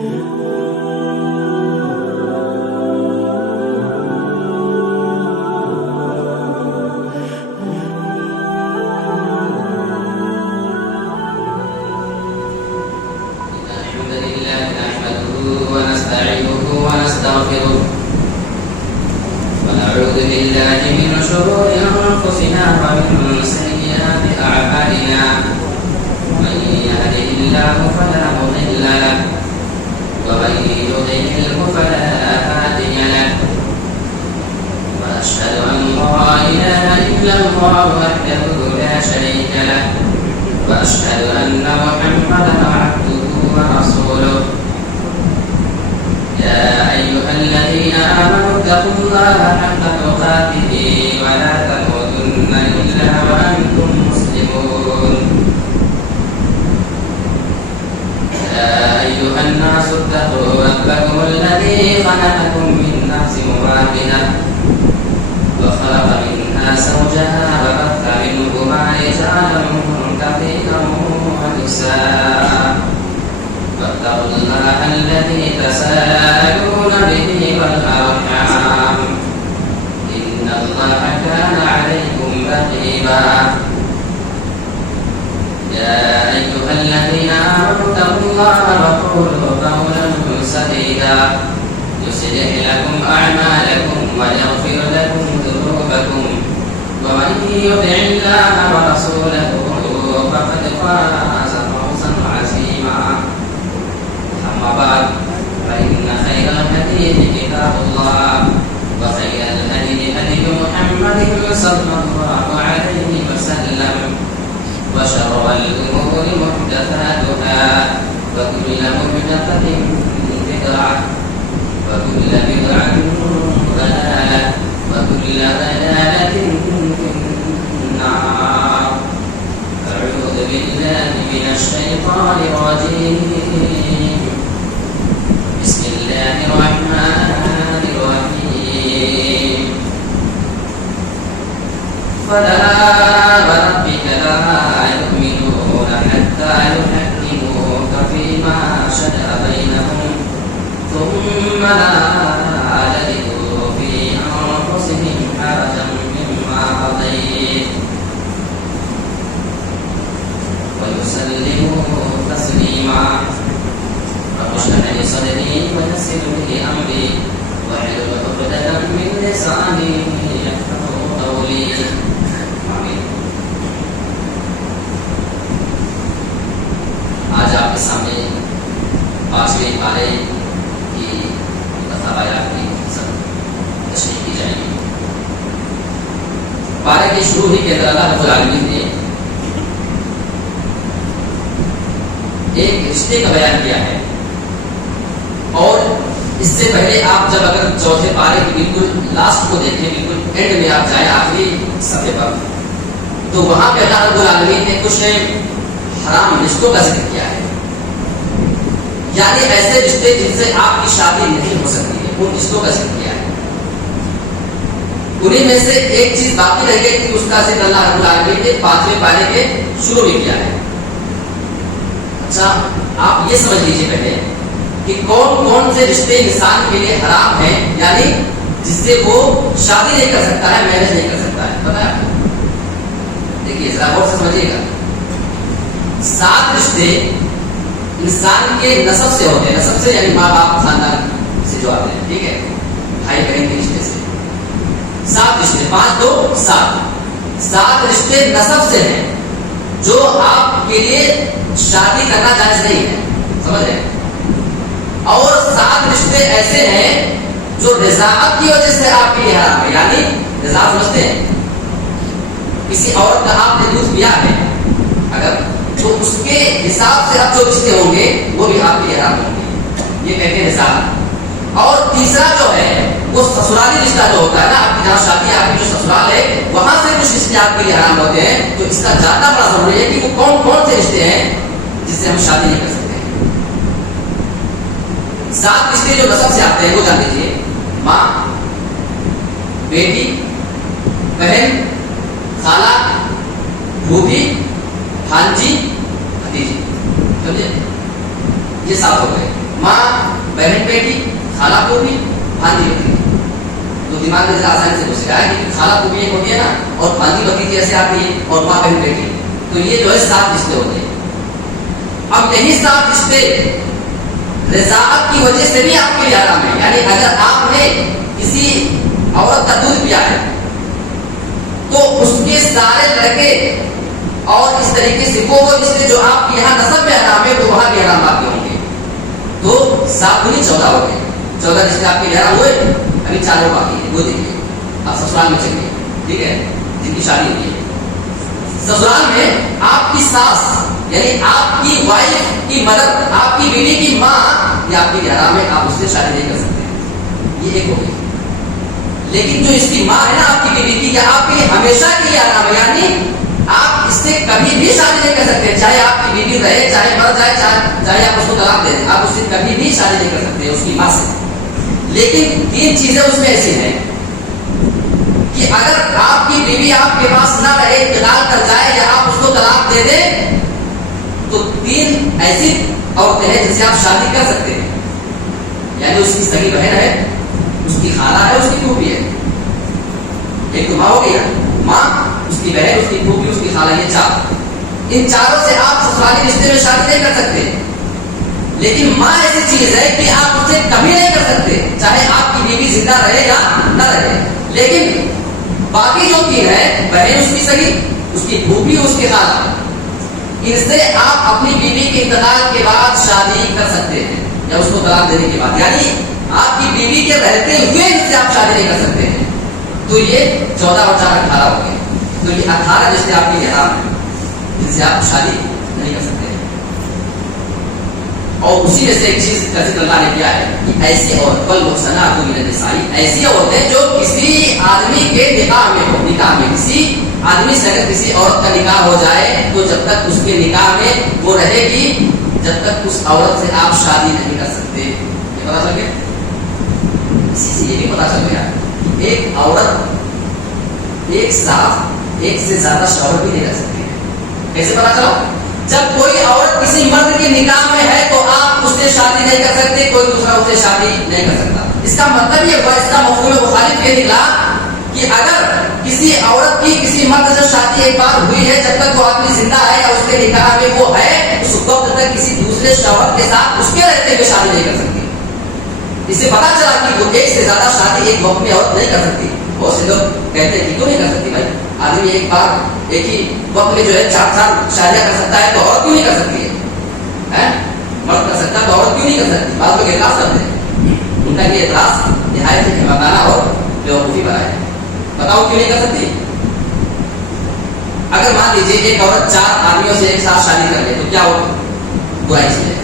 یہ 7 ہو گئے. ماں بہن بیٹی، خالہ پھوپھی، بھانجی بھتیجی. تو دماغ میں آسانی سے گھس گیا ہے کہ خالہ پھوپھی ایک ہوتی ہے نا، اور بھانجی بھتیجی ایسے آتی ہے، اور ماں بہن بیٹی. تو یہ جو ہے 7 رشتے ہوتے ہیں. اب یہی 7 رشتے رضاعت کی وجہ سے بھی آپ کے لیے حرام ہے. یعنی اگر آپ نے کسی عورت کا دودھ پیا ہے تو اس کے سارے لڑکے اور اس طریقے سے وہ رشتے جو آپ کے یہاں نسب میں حرام ہے تو وہاں بھی حرام آپ کے ہوں گے. تو 7 دونی 14 ہو گئے. 14 رشتے آپ کے لیے حرام ہوئے. ابھی 4 اور باقی ہے، وہ دیکھیے. آپ سسرال میں چلیے، ٹھیک ہے، جن کی شادی ہوئی ہے سسرال میں، آپ کی ساس یعنی آپ کی وائف کی مدر، آپ کی بیوی کی ماں، یہ آپ کے لیے حرام ہے. آپ اس سے شادی نہیں کر سکتے. یہ ایک ہو گئی. لیکن جو اس کی ماں ہے نا آپ کی بیوی کی، یہ آپ کے لیے ہمیشہ کے لیے حرام ہے. یعنی آپ اس سے کبھی بھی شادی نہیں کر سکتے. چاہے آپ کی بیوی رہے، چاہے مر جائے، چاہے آپ اس کو طلاق دے دیں، آپ اس سے کبھی بھی شادی نہیں کر سکتے اس کی ماں سے. لیکن 3 چیزیں اس میں ایسی ہیں کہ اگر آپ کی بیوی آپ کے پاس نہ رہے، انتقال کر جائے یا آپ اس کو طلاق دے دیں تو 3 ایسی عورتیں ہیں جن سے آپ شادی کر سکتے ہیں. یعنی اس کی سگی بہن ہے، اس کی خالہ ہے، اس کی پھوپھی ہے. ایک تو ماں ہو گیا، ماں، اس کی بہن، اس کی پھوپھی، اس کی خالہ، یہ 4. ان چاروں سے آپ سسرالی رشتے میں شادی نہیں کر سکتے. لیکن ماں ایسی چیز ہے کہ آپ اس سے کبھی نہیں کر سکتے، چاہے آپ کی بیوی زندہ رہے یا نہ رہے. لیکن باقی جو 3 ہیں، بہن اس کی سگی، اس کی پھوپھی، اس کی خالہ، ان سے آپ اپنی بیوی کے انتقال کے بعد شادی کر سکتے ہیں یا اس کو طلاق دینے کے بعد. یعنی آپ کی بیوی کے رہتے ہوئے ان سے آپ شادی نہیں کر سکتے ہیں. تو یہ 14 اور 4 18 ہو گئے. تو یہ 18 رشتے آپ کے حرام ہیں جن سے آپ شادی نہیں کر سکتے. اور اسی میں سے ایک چیز کا ذکر اللہ نے کیا ہے کہ ایسی عورت والمحصنات من النساء، ایسی عورتیں جو کسی آدمی کے نکاح میں ہو. نکاح میں کسی آدمی سے اگر کسی عورت کا نکاح ہو جائے تو جب تک اس کے نکاح میں وہ رہے گی، جب تک اس عورت سے آپ شادی نہیں کر سکتے. یہ پتا چل گیا. اسی سے یہ بھی پتا چل گیا کہ ایک عورت ایک ساتھ ایک سے زیادہ شوہر بھی نہیں رہ سکتی. کیسے پتا چلا؟ جب کوئی عورت کسی مرد کے نکاح میں ہے تو آپ اس سے شادی نہیں کر سکتے، کوئی دوسرا اس سے شادی نہیں کر سکتا. اس کا مطلب یہ ہوا، اس کا مفہوم مخالف یہ نکلا کہ اگر کسی عورت کی کسی مرد سے شادی ایک بار ہوئی ہے، جب تک وہ آدمی زندہ ہے یا اس کے نکاح میں وہ ہے، اس وقت تک کسی دوسرے شوہر کے ساتھ اس کے رہتے ہوئے شادی نہیں کر سکتی. اس سے پتا چلا کہ وہ ایک سے زیادہ شادی ایک وقت میں عورت نہیں کر سکتی. بہت سے لوگ کہتے ہیں کہ کیوں نہیں کر سکتی؟ بھائی آدمی ایک بار ایک ہی وقت میں جو ہے 4 شادیاں کر سکتا ہے تو عورت کیوں نہیں کر سکتی ہے؟ مرد کر سکتا ہے تو عورت کیوں نہیں کر سکتی؟ بعض لوگ اعتراض کرتے ہیں. ان کا یہ اعتراض نہایت ہی حکمرانہ اور بیوقوفی بنا ہے. بتاؤ کیوں نہیں کر سکتی؟ اگر مان لیجیے ایک عورت 4 آدمیوں سے ایک ساتھ شادی کر لے تو کیا برائی چیز ہے؟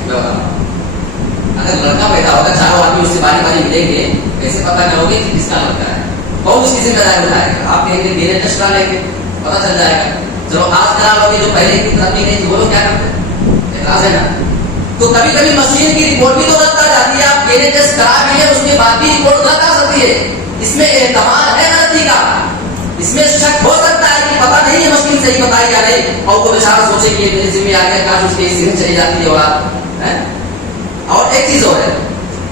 اگر لڑکا پیدا ہوگا، 4 آدمی اس سے باری باری ملیں گے، کیسے پتا کرو گے کہ کس کا لڑکا ہے؟ کون اس کی ذمہ داری اٹھائے گا؟ آپ کہیں گے میرے ٹیسٹ کرا لیں گے، پتا چل جائے گا. چلو آج کرا لو گے، جو پہلے کی ترقی نہیں تھی وہ لوگ کیا کرتے ہیں؟ اعتراض ہے نا. تو کبھی کبھی مشین کی رپورٹ بھی تو غلط آ جاتی ہے. آپ میرے ٹیسٹ کرا بھی ہے، اس کے بعد بھی رپورٹ غلط آ سکتی ہے. اس میں احتمال ہے غلطی کا، اس میں شک ہو سکتا ہے کہ پتا نہیں ہے مشین صحیح بتائی یا نہیں، اور وہ بیچارہ سوچے کہ میرے ذمہ آ گیا، کاش اس کے ذمہ چلی جاتی ہے اولاد. اور ایک چیز اور ہے،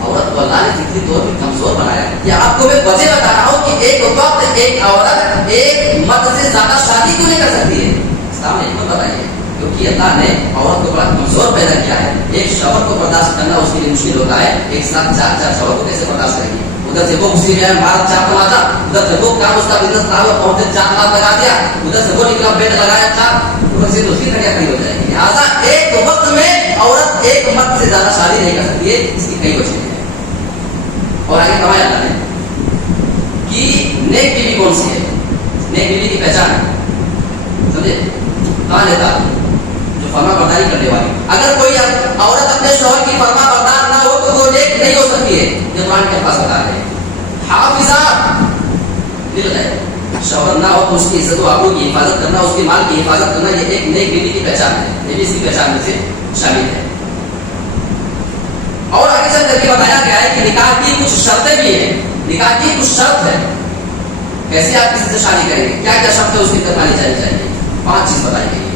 عورت کو اللہ نے فطری طور پر کمزور بنایا ہے. یہ آپ کو میں وجہ بتا رہا ہوں کہ ایک وقت ایک عورت ایک مرد سے زیادہ شادی کیوں نہیں کر سکتی ہے. اسلام نے حکمت بتائی ہے کیونکہ اللہ نے عورت کو بڑا کمزور پیدا کیا ہے. ایک شوہر کو برداشت کرنا اس کے لیے مشکل ہوتا ہے. ایک ساتھ 4 شوہر کو کیسے برداشت کریں گے؟ ادھر سے وہ غصے میں مارا 4 کماتا، ادھر سے وہ کام اس کا بزنس خراب ہوا، پہنچے 4 لاکھ لگا دیا، ادھر سے وہ نکلا بیڈ لگایا 4، ادھر سے دوسری کھڑیا کھڑی ہو جائے گی. لہٰذا ایک وقت میں عورت ایک مرد سے زیادہ شادی نہیں کر سکتی ہے. اس کی کئی وجہ ہیں. اور آگے فرمایا اللہ نے کہ نیک بیوی کون سی ہے؟ نیک بیوی کی پہچان ہے، سمجھے؟ کہاں لیتا جو فرما برداری کرنے والی. اگر کوئی عورت اپنے شوہر کی فرما بردار نہ ہو تو وہ نیک نہیں ہو سکتی ہے. یہ قرآن کے الفاظ بتا رہے ہیں. حافظہ شوہر نہ ہو تو اس کی عزت و آبرو کی حفاظت کرنا، اس کے مال کی حفاظت کرنا، یہ ایک نیک بیوی کی پہچان ہے. یہ بھی اس کی پہچان میں سے شامل ہے. اور آگے چل کر کے بتایا گیا ہے کہ نکاح کی کچھ شرطیں بھی ہیں. نکاح کی کچھ شرط ہے، کیسے آپ کسی سے شادی کریں گے، کیا کیا شرط ہے اس کی طرف مانی جانی چاہیے. 5 چیز بتائی گئی ہے.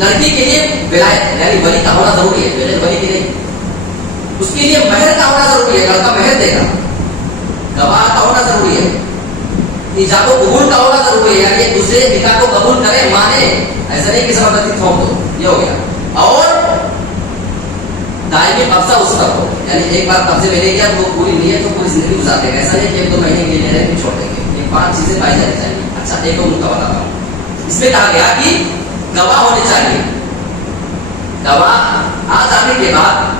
لڑکی کے لیے ولایت یعنی ولی کا ہونا ضروری ہے، بغیر ولی کی نہیں. اس کے لیے مہر کا ہونا ضروری ہے، لڑکا مہر دے گا، گواہ کا ہونا ضروری ہے، ایجاب و قبول کا ہونا ضروری ہے، یعنی ایک دوسرے نکاح کو قبول کرے مانے، ایسا نہیں کہ زبردستی تھوپ دو، یہ ہو گیا۔ اور دائمی قبضہ اس پر ہو، یعنی ایک بار قبضے میں لے گیا تو پوری نیت تو پوری زندگی گزار دے گا، ایسا نہیں کہ 1-2 مہینے کے لیے لے رہے پھر چھوڑ دیں گے، یہ 5 چیزیں پائی جانی چاہیے۔ اچھا ایک اور نقطہ بتاتا ہوں، اس میں کہا گیا کہ گواہ ہونے چاہیے، گواہ آ جانے کے بعد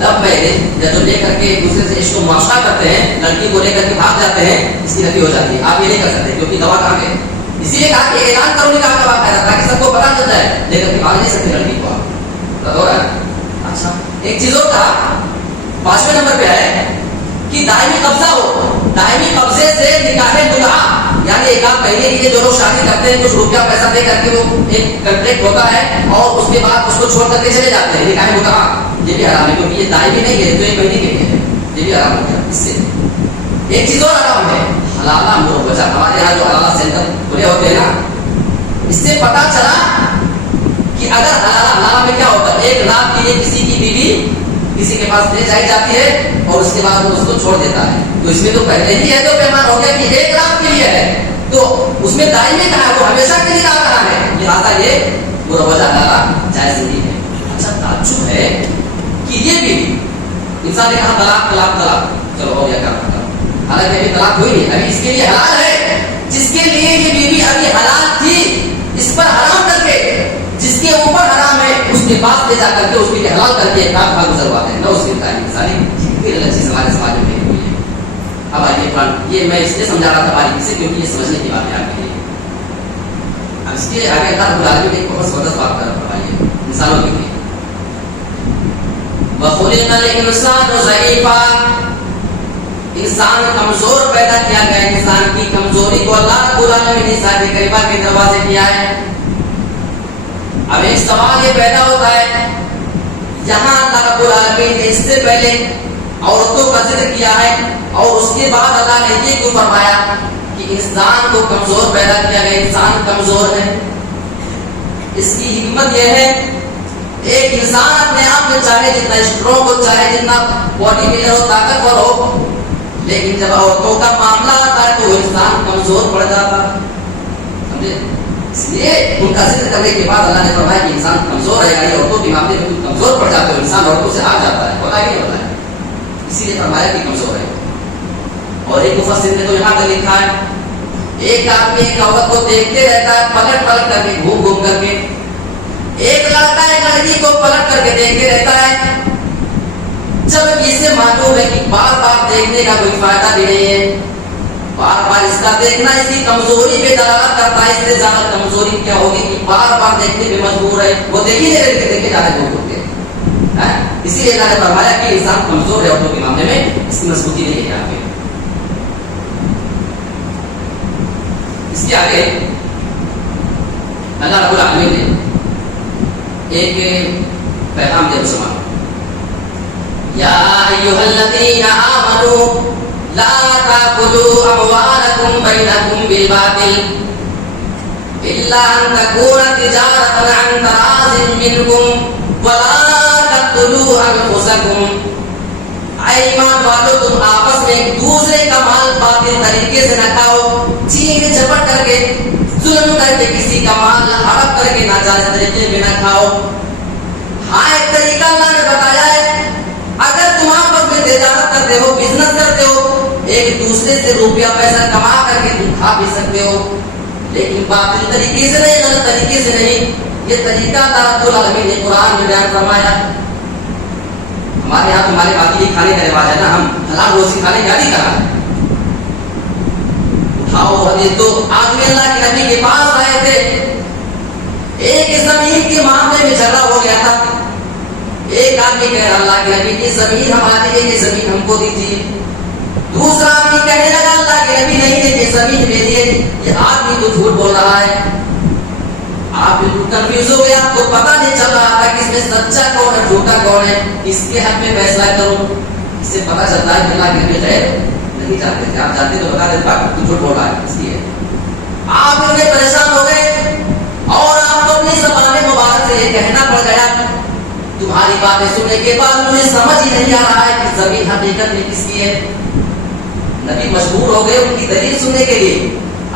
لو میرج یا جو لے کر کے ایک دوسرے سے عشق و معاشرہ کرتے ہیں، لڑکی کو لے کر کے بھاگ جاتے ہیں، اس کی نفی ہو جاتی ہے، آپ یہ نہیں کر سکتے کیونکہ گواہ کہاں گئے، اسی لیے کہا کہ اعلان کرو نکاح کا باقاعدہ تاکہ سب کو پتہ چل جائے، لے کر کے بھاگ نہیں سکتے لڑکی کو آپ ہو رہا ہے۔ اچھا ایک چیز اور تھا 5ویں نمبر پہ ہے کہ دائمی قبضہ ہو، دائمی قبضے سے نکاح متعہ، یعنی ایک آدھ مہینے کے لیے جو لوگ شادی کرتے ہیں کچھ روپیہ پیسہ دے کر کے وہ ایک کنٹریکٹ ہوتا ہے اور اس کے بعد اس کو چھوڑ کر کے چلے جاتے ہیں، نکاح متعہ یہ بھی حرام ہے کیونکہ یہ دائمی نہیں ہے، تو 1 مہینے کے لیے ہے، یہ بھی حرام ہو گیا۔ اس سے ایک چیز اور حرام ہے حلالہ مروجہ، ہمارے یہاں جو حلالہ سینٹر کھلے ہوتے ہیں نا، اس سے پتہ چلا کہ اگر حلالہ میں کیا ہوتا ہے، 1 لاکھ کے لیے کسی کی بیوی کسی کے پاس لے جائی جاتی ہے اور اس کے بعد وہ اس کو چھوڑ دیتا ہے، تو اس میں تو پہلے ہی ہے تو پیمان ہو گیا کہ 1 لاکھ کے لیے ہے، تو اس میں دائمی کہا ہے وہ ہمیشہ کے لیے کہا ہے، لہٰذا یہ مروجہ حلالہ جائز نہیں ہے۔ اچھا تعجب ہے کہ یہ بھی انسان نے کہا طلاق طلاق طلاق، چلو ہو گیا کام، حالانکہ ابھی طلاق ہوئی نہیں، ابھی اس کے لیے حلال ہے، جس کے لیے یہ بیوی ابھی حلال تھی اس پر حرام کر کے، جس کے اوپر حرام ہے اس کے پاس لے جا کر کے اس کے لیے حلال کر کے ناک بھاگ گزرواتے ہیں، نہ اس کی تعلیم ساری کتنی غلط چیز ہمارے سماج میں ہوئی ہے۔ اب آئیے قرآن، یہ میں اس لیے سمجھا رہا تھا باریکی سے کیونکہ یہ سمجھنے کی بات ہے آپ کے لیے۔ اب اس کے آگے اللہ رب العالمین نے ایک بہت زبردست بات کر فرمائی ہے انسانوں کے لیے، وَخُلِقَ الْإِنسَانُ ضَعِيفًا، انسان کمزور پیدا کیا گیا، انسان کی کمزوری کو اللہ رب العالمین نے ذات قریبہ کے دروازے کیا ہے۔ اب ایک سوال یہ پیدا ہوتا ہے، یہاں اللہ رب العالمین نے اس سے پہلے عورتوں کا ذکر کیا ہے اور اس کے بعد اللہ نے یہ کیوں فرمایا کہ انسان کو کمزور پیدا کیا گیا، انسان کمزور ہے؟ اس کی حکمت یہ ہے، ایک انسان اپنے آپ میں چاہے جتنا اسٹرانگ ہو، چاہے جتنا باڈی بلڈر ہو، طاقتور ہو، لیکن جب عورتوں کا معاملہ آتا ہے تو وہ انسان کمزور پڑ جاتا ہے، سمجھے؟ اس لیے ان کا ذکر کرنے کے بعد اللہ نے فرمایا کہ انسان کمزور ہے، یعنی عورتوں کے معاملے میں کچھ کمزور پڑ جاتے ہو، انسان عورتوں سے آ جاتا ہے، ہوتا ہی نہیں ہوتا ہے، اسی لیے فرمایا کہ کمزور ہے۔ اور ایک مفسر نے تو یہاں تک لکھا ہے، ایک آدمی ایک عورت کو دیکھتے رہتا ہے پلٹ پلٹ کر کے، گھوم گھوم کر کے، ایک لڑکا ایک لڑکی کو پلٹ کر کے دیکھتے رہتا ہے، جب اسے معلوم ہے کہ بار بار دیکھنے کا کوئی فائدہ بھی نہیں ہے، بار بار اس کا دیکھنا اس کی کمزوری پہ دلالت کرتا ہے، اس سے زیادہ کمزوری کیا ہوگی کہ بار بار دیکھنے پہ مجبور ہے، وہ دیکھ ہی نہیں رہے، دیکھے جا رہے ہیں، اسی لیے اللہ نے فرمایا کہ انسان کمزور ہے عورتوں کے معاملے میں، اس کی مضبوطی نہیں ہے یہاں پہ۔ اس کے آگے اللہ رب العالمین نے ایک پیغام دیا مسلمان، یا ایھا الذین آمنوا لا تأکلوا اموالکم بینکم بالباطل الا ان تکون تجارۃ عن تراض منکم ولا تقتلوا انفسکم، اے ایمان والو تم آپس میں ایک دوسرے کا مال باطل طریقے سے نہ کھاؤ، چھین جھپٹ کر کے، ظلم کر کے کسی کا مال ہڑپ کر کے ناجائز طریقے میں نہ کھاؤ۔ ہاں ایک طریقہ اللہ نے بتایا ہے، اگر تم آپس میں تجارت کرتے ہو، بزنس کرتے ہو، ایک دوسرے سے روپیہ پیسہ کما کر کے تم کھا بھی سکتے ہو، لیکن باطل طریقے سے نہیں، غلط طریقے سے نہیں۔ یہ طریقہ اللہ رب العالمین نے قرآن میں بیان فرمایا۔ ہمارے یہاں تمہارے باطلی کھانے کا رواج ہے نا، ہم حلال روزی کھانے کا نہیں کرا ہے۔ اٹھاؤ حدیث، تو آدمی اللہ کے نبی کے پاس آئے تھے، ایک زمین کے معاملے میں جھگڑا ہو گیا تھا، ایک آدمی کہہ رہا اللہ کے نبی یہ زمین ہماری ہے، یہ زمین ہم کو دیجیے، دوسرا آدمی کہنے لگا اللہ کے نبی نہیں ہے، یہ زمین میری ہے، یہ آدمی تو جھوٹ بول رہا ہے۔ آپ بالکل کنفیوز ہو گئے، آپ کو پتہ نہیں چل رہا تھا کہ اس میں سچا کون ہے جھوٹا کون ہے، اس کے حق میں فیصلہ کروں۔ اس سے پتہ چلتا ہے کہ اللہ کے نبی غیر نہیں جانتے تھے، آپ جانتے تو بتا دیتے تو جھوٹ بول رہا ہے، اس لیے آپ اتنے پریشان ہو گئے اور آپ کو اپنی زبان مبارک سے یہ کہنا پڑ گیا تمہاری باتیں سننے کے بعد مجھے سمجھ ہی نہیں آ رہا ہے کہ زمین حقیقت میں کس کی ہے. نبی مشہور ہو گئے ان کی دلیل سننے کے لیے.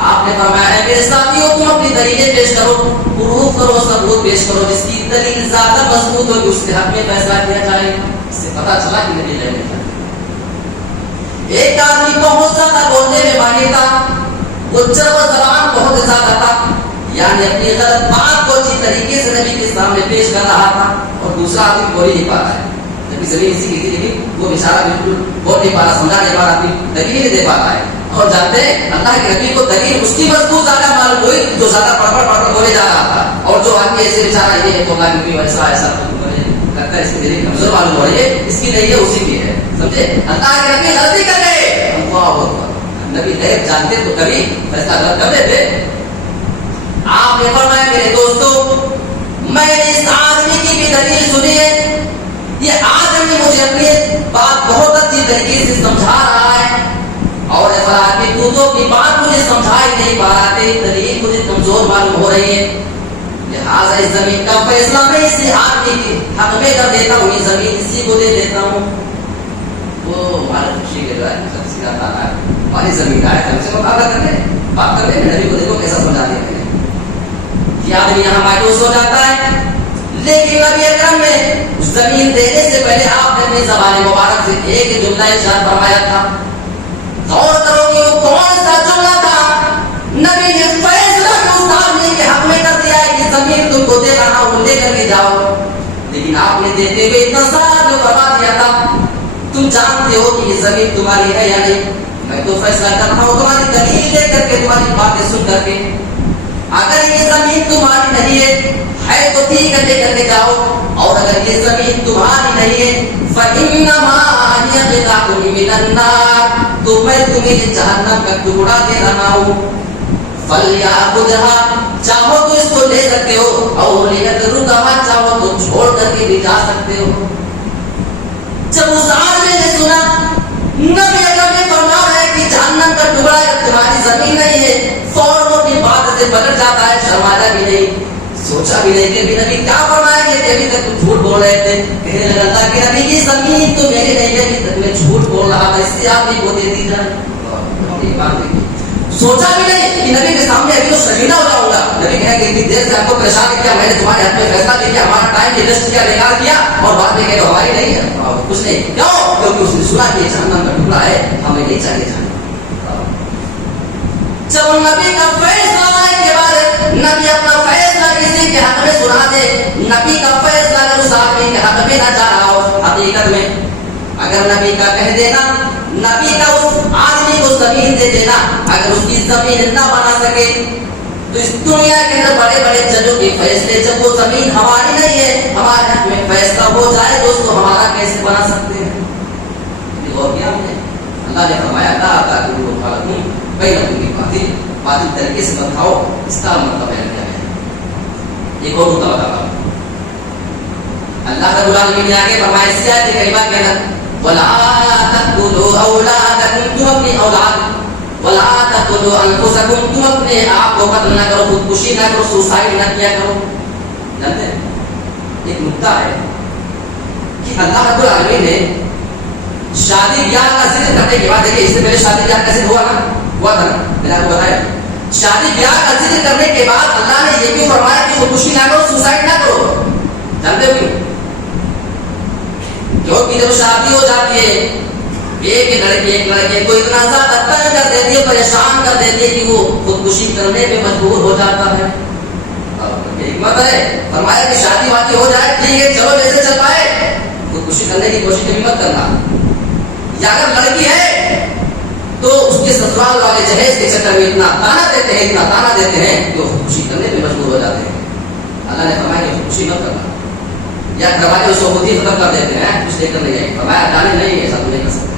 آپ نے فرمایا ہے میرے ساتھیوں تم اپنی دلیلیں پیش کرو, پروف کرو, ثبوت پیش کرو, جس کی دلیل زیادہ مضبوط ہوگی اس کے حق میں فیصلہ کیا جائے. اس سے پتا چلا کہ نبی لے لیا. ایک آدمی بہت زیادہ بولنے میں ماہر تھا, وہ چرب زبان بہت زیادہ تھا, یعنی اپنی غلط بات کو اچھی طریقے سے نبی کے سامنے پیش کر رہا تھا, اور دوسرا آدمی بول ہی نہیں پا رہا ہے. نبی زمین اسی کی تھی لیکن وہ بیچارہ بالکل بول نہیں پا رہا, سمجھا نہیں پا رہا, اپنی دلیل نہیں دے پا رہا ہے. اور جانتے ہیں اللہ کے نبی کو دلیل اس کی مضبوط زیادہ معلوم ہوئی جو زیادہ پڑھ بولے جا رہا تھا, اور جو آدمی ایسے بیچارہ یہ ہے تو اللہ کی ایسا ایسا لگتا ہے اس کی دلیل کمزور معلوم ہو رہی ہے, اس کی نہیں ہے اسی کی ہے. سمجھے اللہ کے نبی غلطی کر گئے, نبی غیب جانتے تو کبھی فیصلہ غلط کر دیتے. آپ نے فرمایا میرے دوستوں میں نے اس آدمی کی بھی دلیل سنی ہے, یہ آدمی مجھے اپنی بات بہت اچھی طریقے سے سمجھا رہا ہے, اور اخلاقی قوتوں کی بات مجھے سمجھا ہی نہیں پا رہا تھے, دلیل مجھے کمزور معلوم ہو رہی ہے. لہٰذا اس زمین کا فیصلہ میں اسی آدمی کے حق میں کر دیتا ہوں, یہ زمین اسی کو دے دیتا ہوں. وہ ہمارے خوشی کے جو ہے سیدھا تھا ہماری زمین آئے ہم سے مقابلہ کرنے بات کرنے میں نبی کو دیکھو کیسا سمجھا دیتے ہیں. یہ آدمی یہاں مایوس ہو جاتا ہے, لیکن نبی اکرم نے زمین دینے سے پہلے آپ نے اپنی زبان مبارک سے ایک جملہ ارشاد فرمایا تھا. غور کرو کہ وہ کون سا جملہ تھا. نبی نے فیصلہ اس آدمی کے حق میں کر دیا ہے کہ زمین تم کو دے رہا ہوں, لے کر کے جاؤ, لیکن آپ نے دیتے ہوئے اتنا سارا جو فرما دیا تھا تم جانتے ہو کہ یہ زمین تمہاری ہے یا نہیں. میں تو فیصلہ کر رہا ہوں تمہاری دلیل دے کر کے, تمہاری باتیں سن کر کے. اگر یہ زمین تمہاری نہیں ہے تو ٹھیک ہے لے کر کے جاؤ, اور اگر یہ زمین تمہاری نہیں ہے فإنما هي قطعة من النار, تو میں تمہیں جہنم کا ٹکڑا دے رہا ہوں. فلیأخذها, چاہو تو اس کو لے سکتے ہو, اور لیترکها, چاہو تو چھوڑ کر کے بھی جا سکتے ہو. جب اس آدمی نے سنا نبی اکرم نے فرمایا ہے کہ جہنم کا ٹکڑا تمہاری زمین نہیں ہے, فوراً اپنی بات سے پلٹ جاتا ہے, شرمایا بھی نہیں, سوچا بھی نہیں کہ نبی کیا فرمائیں گے کہ ابھی تک تم جھوٹ بول رہے تھے. کہنے لگا اللہ کہ نبی کی زمین تو میری نہیں ہے, ابھی تک میں جھوٹ بول رہا تھا, اس سے آپ نے وہ دے دی جائے. سوچا بھی نہیں کہ نبی کے سامنے ابھی تو شرمندہ ہو جاؤں گا. نبی کہیں کہ اتنی دیر سے آپ کو پریشان کیا, میں نے تمہارے ہاتھ میں فیصلہ دے دیا, ہمارا ٹائم انویسٹ کیا, بیکار کیا, اور بعد میں کہ ہماری نہیں ہے, کچھ نہیں. کیوں؟ کیونکہ اس نے سنا کہ جہنم کا ٹکڑا ہے, ہمیں نہیں چاہیے جانا. جب نبی کا فیصلہ آنے کے بعد نبی اپنا فیصلہ کسی کے حق میں سنا دے, نبی کا فیصلہ اگر اس آدمی کے حق میں نہ جا رہا ہو, حقیقت میں اگر نبی کا کہہ دینا, نبی کا اس آدمی کو زمین دے دینا, اگر اس کی زمین نہ بنا سکے تو اس دنیا کے اندر بڑے بڑے ججوں کے فیصلے, جب وہ زمین ہماری نہیں ہے, ہمارے حق میں فیصلہ ہو جائے دوستو, ہمارا کیسے بنا سکتے ہیں. یہ غور کیا ہم نے, اللہ نے فرمایا لا تاکلوا خالقکم بینکم بالباطل, باطل طریقے سے مت کھاؤ, اس کا مطلب بیان کیا ہے. ایک اور نقطہ بتاتا ہوں. اللہ رب العالمین نے آگے فرمایا اس آیت کریمہ کے اندر ولا تقتلوا اولادکم, تم اپنی اولاد, ولا تقتلوا انفسکم, تم اپنے آپ کو قتل نہ کرو, خودکشی نہ کرو, سوسائڈ نہ کیا کرو. جانتے ہیں ایک نقطہ ہے کہ اللہ رب العالمین نے شادی بیاہ کا ذکر کرنے کے بعد, دیکھیں اس سے پہلے شادی بیاہ کا ذکر ہوا تھا نا, میں نے آپ کو بتایا. شادی بیاہ کا ذکر کرنے کے بعد اللہ نے یہ بھی فرمایا کہ خودکشی نہ کرو, سوسائڈ نہ کرو. جانتے ہو کیونکہ جب شادی ہو جاتی ہے, ایک لڑکے کو اتنا زیادہ تنگ کر دیتی ہے, پریشان کر دیتی ہے کہ وہ خودکشی کرنے پہ مجبور ہو جاتا ہے. حکمت ہے, فرمایا کہ شادی وادی ہو جائے ٹھیک ہے, چلو جیسے چل پائے, خودکشی کرنے کی کوشش کبھی مت کرنا. یا اگر لڑکی ہے تو اس کے سسرال والے جہیز کے چکر میں اتنا تانا دیتے ہیں, اتنا تانا دیتے ہیں کہ وہ خودکشی کرنے پہ مجبور ہو جاتے ہیں. اللہ نے فرمایا کہ خودکشی مت کرنا, یا گھر اس کو خود ہی ختم کر دیتے ہیں, کچھ لے کر نہیں آئے. فرمایا جانے نہیں, ایسا تو نہیں کر سکتے.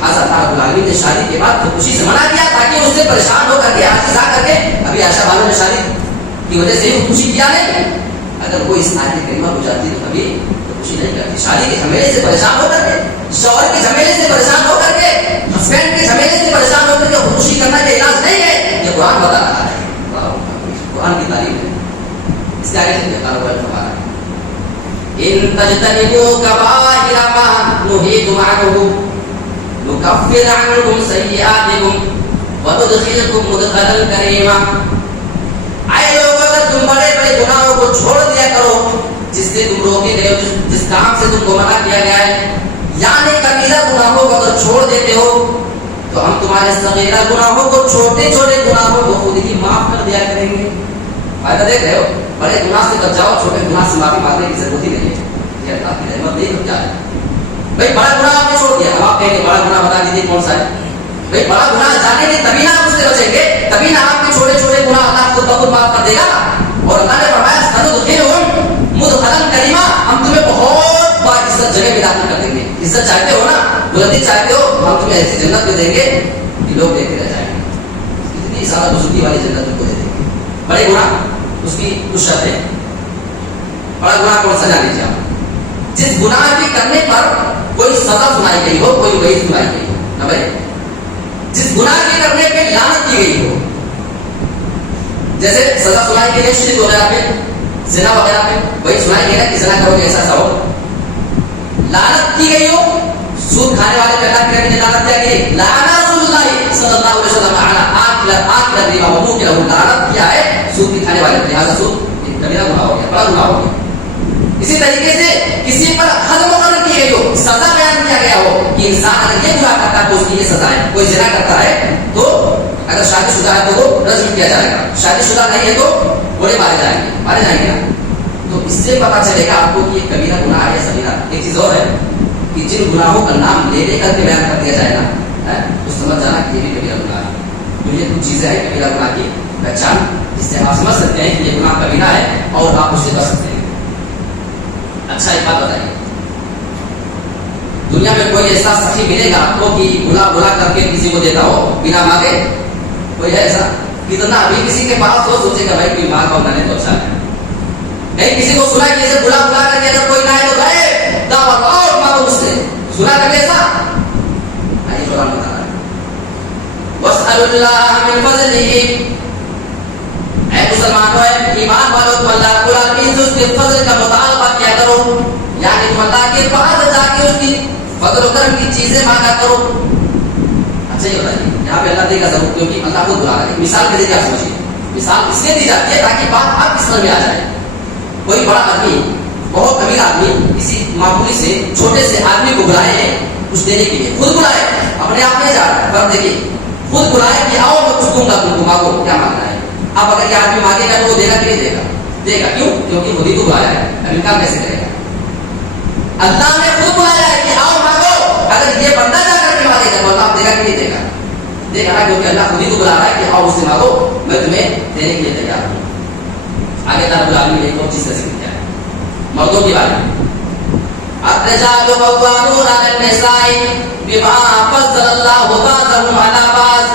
خاصا رب العالمین نے شادی کے بعد خودکشی سے منع کیا تاکہ اس سے پریشان ہو کر کے عاجز آ کر کے, ابھی عائشہ بانو نے شادی کی وجہ سے خودکشی کیا نہیں. اگر کوئی اس آیت کریمہ ہو جاتی تو کبھی خودکشی نہیں کرتی. شادی کے جھمیلے سے پریشان ہو کر کے, شوہر کے جھمیلے سے پریشان ہو کر کے, ہسبینڈ کے جھمیلے سے پریشان ہو کر کے خودکشی کرنا کا علاج نہیں ہے. یہ قرآن بتا رہا ہے, قرآن کی تعلیم ہے. اس کے آگے سے فرما رہا ہے ان تجتنبوا کبائر ما نهیتم عنہ نکفر عنکم سیئاتکم وندخلکم مدخلا کریما. اے لوگوں اگر تم بڑے بڑے گناہوں کو چھوڑ دیا کرو جس سے تم روکے گئے ہو, جس کام سے تم کو منع کیا گیا ہے, یعنی کبیرہ گناہوں کو اگر چھوڑ دیتے ہو تو ہم تمہارے صغیرہ گناہوں کو, چھوٹے چھوٹے گناہوں کو خود ہی معاف کر دیا کریں گے. فائدہ دیکھ رہے ہو, بڑے گناہ سے بچ جاؤ, چھوٹے گناہ سے معافی مانگنے کی ضرورت ہی نہیں ہے. یہ اللہ کی رحمت نہیں ہو جائے. بھائی بڑا گناہ آپ نے چھوڑ دیا, اب آپ کہیں گے بڑا گناہ بتا دیجیے کون سا ہے. بھائی بڑا گناہ جانیں گے تبھی نہ آپ اس سے بچیں گے, تبھی نہ آپ کے چھوٹے چھوٹے گناہ اللہ خود بخود معاف کر دے گا. اور اللہ نے فرمایا سندخلہم مدخلا کریما, ہم تمہیں بہت باعزت جگہ میں داخل کر دیں گے. عزت چاہتے ہو نا, بلندی چاہتے ہو, ہم تمہیں ایسی جنت میں دیں گے کہ لوگ دیکھتے رہ جائیں گے. اتنی زیادہ بزرگی والی جنت تم کو دے دیں گے. بڑے گناہ اس کی کچھ شرط ہے. بڑا گناہ کون سا جان لیجیے آپ, جس گناہ کے کرنے پر کوئی سزا سنائی گئی ہو, کوئی وعید سنائی گئی ہو. بھائی جس گناہ کے کرنے پہ لعنت کی گئی ہو, جیسے سزا سنائی گئی ہے شرک وغیرہ پہ, زنا وغیرہ پہ, وہی سنائی گئی ہے کہ زنا کرو گے ایسا ایسا ہو. لعنت کی گئی ہو سود کھانے والے پہ, اللہ کے نبی نے لعنت کیا کہ لعن رسول اللہ صلی اللہ علیہ وسلم علی آکل الربا وموکلہ, لعنت کیا ہے سود کے کھانے والے پہ. لہذا سود کبیرہ گناہ ہو گیا, بڑا گناہ ہو گیا. اسی طریقے سے کسی پر حد مقرر کی گئی ہو, سزا بیان کیا گیا ہو کہ انسان اگر یہ گناہ کرتا ہے تو اس کی یہ سزا ہے. کوئی زنا کرتا ہے تو اگر شادی شدہ ہے تو وہ رجم کیا جائے گا, شادی شدہ نہیں ہے تو گولی مارے جائیں گے. تو اس سے پتا چلے گا آپ کو کہ یہ کبیرہ گناہ ہے یا صغیرہ. ایک چیز اور ہے کہ جن گناہوں کا نام لے لے کر کے بیان کر دیا جائے نا, تو سمجھ جانا کہ یہ بھی کبیرہ گناہ ہے. تو یہ کچھ چیزیں ہیں کبیرہ گناہ کی پہچان, جس سے آپ سمجھ سکتے ہیں کہ یہ گناہ کبیرہ ہے اور آپ اس سے بچ سکتے ہیں. اچھا ایک بات بتائیے, دنیا میں کوئی ایسا سخی ملے گا آپ کو کہ بلا بلا کر کے کسی کو دیتا ہو بنا مانگے؟ کوئی ہے ایسا؟ کتنا ابھی کسی کے پاس ہو سوچے گا بھائی کوئی مانگا ہونا نہیں تو اچھا ہے. نہیں کسی کو سنا کہ اسے بلا بلا کر کے اگر کوئی نہ ہے تو بھائی دعوت اور مانگو اس سے, سنا کر ایسا نہیں. قرآن بتا رہا ہے واسأل اللہ من فضلہ, اے مسلمانوں اے ایمان والو تم اللہ رب العالمین سے اس کے فضل کا مطالبہ کیا کرو, یعنی تم اللہ کے پاس جا کے اس کی فضل و کرم کی چیزیں مانگا کرو. اچھا یہ بتائیے یہاں پہ اللہ دے گا ضرور, کیونکہ اللہ خود بلا رہا ہے. مثال کے ذریعے آپ سوچیے, مثال اس لیے دی جاتی ہے تاکہ بات آپ کی سمجھ میں آ جائے. کوئی بڑا آدمی, بہت امیر آدمی کسی معمولی سے چھوٹے سے آدمی کو بلائے کچھ دینے کے لیے, خود بلائے, اپنے آپ نہیں جا رہا ہے, فرض دیکھیے خود بلائے کہ آؤ میں کچھ دوں گا تم کو, مانگو کیا مانگنا ہے. اب اگر یہ آدمی مانگے گا تو وہ دے گا کہ نہیں دے گا؟ دے گا. کیوں؟ کیونکہ خود ہی کو بلایا ہے, ابھی کام کیسے کرے گا؟ اللہ نے خود بلایا ہے کہ آؤ مانگو. اگر یہ بندہ جا کر کے مانگے گا تو اللہ دے گا کہ نہیں دے گا؟ دے گا نا, کیونکہ اللہ خود ہی کو بلا رہا ہے کہ آؤ اس سے مانگو, میں تمہیں دینے کے لیے تیار ہوں. آگے رب العالمین نے ایک اور چیز کا ذکر کیا ہے مردوں کے بارے میں. الرجال قوامون علی النساء بما فضل اللہ بعضهم علی بعض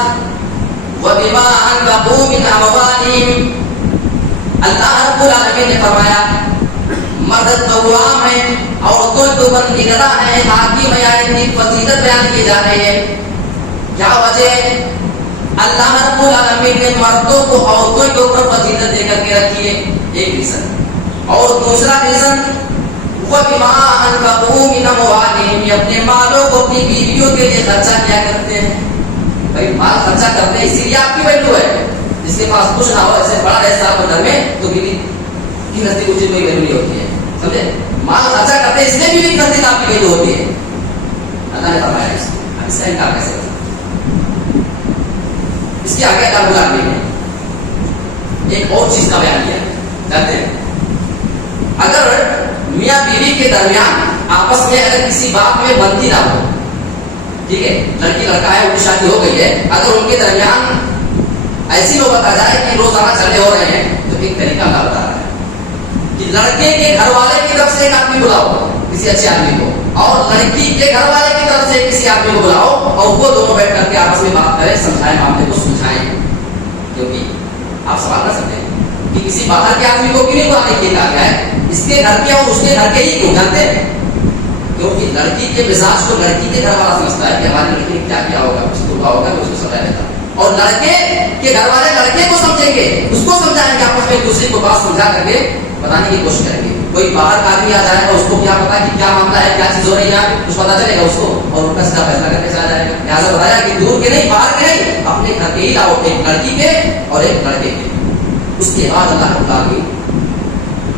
وبما انفقوا من اموالهم. اللہ رب العالمین نے فرمایا مرد قوام ہیں, عورتوں کے اوپر نگراں ہیں, حاکم ہیں, ان کی فضیلت بیان کی جا رہی ہے. کیا وجہ ہے؟ اللہ رب العالمین نے مردوں کو عورتوں کے اوپر فضیلت دے کر کے رکھی ہے, ایک ریزن. اور دوسرا ریزن وَبِمَا أَنفَقُوا مِنْ أَمْوَالِهِمْ, یہ اپنے مالوں کو اپنی بیویوں کے لیے خرچہ کیا کرتے ہیں. بھائی مال خرچہ کرتے ہیں اسی لیے آپ کی ویلو ہے. جس کے پاس کچھ نہ ہو, ایسے بڑا رہتا ہے گھر میں, تو بیوی کی نزدیک اسے کوئی ویلو نہیں ہوتی ہے, سمجھے. مال خرچہ کرتے ہیں اس لیے بیوی کی نزدیک آپ کی ویلو ہوتی ہے. اللہ نے فرمایا اس کا انکار کیسے ہوتا ہے؟ اس کے آگے رب العالمین نے ایک اور چیز کا بیان کیا جانتے ہیں. اگر میاں بیوی کے درمیان آپس میں اگر کسی بات میں بنتی نہ ہو, ٹھیک ہے, لڑکی لڑکا ہے, ان کی شادی ہو گئی ہے, اگر ان کے درمیان ایسی نوبت آ جائے کہ روزانہ جھگڑے ہو رہے ہیں, تو ایک طریقہ اللہ بتا رہا ہے کہ لڑکے کے گھر والے کی طرف سے ایک آدمی بلاؤ, کسی اچھے آدمی کو, اور لڑکی کے گھر والے کی طرف سے کسی آدمی کو بلاؤ, اور وہ دونوں بیٹھ کر کے آپس میں بات کریں, سمجھائیں, معاملے کو سمجھائیں. کیونکہ آپ سوال کر سکتے ہیں کہ کسی باہر کے آدمی کو کیوں نہیں بلانے کے لیے کہا گیا ہے, اس کے گھر کے اور اس کے گھر کے ہی کیوں جانتے ہیں؟ کیونکہ لڑکی کے مزاج کو لڑکی کے گھر والا سمجھتا ہے کہ ہماری لڑکی نے کیا کیا ہوگا, کچھ دکھا ہوگا, اس کو سمجھا دیتا. اور لڑکے کے گھر والے لڑکے کو سمجھیں گے, اس کو سمجھائیں گے, آپس میں ایک دوسرے کو بات سمجھا کر کے بتانے کی کوشش کریں گے. کوئی باہر کا آدمی آ جائے گا, اس کو کیا پتا کہ کیا معاملہ ہے, کیا چیز ہو رہی ہے, کچھ پتا چلے گا اس کو, اور ان کا سیدھا فیصلہ کرنے چلا جائے گا. لہٰذا بتایا کہ دور کے نہیں, باہر کے نہیں, اپنے گھر کے ہی لاؤ, ایک لڑکی کے اور ایک لڑکے کے. اس کے بعد اللہ رب العالمین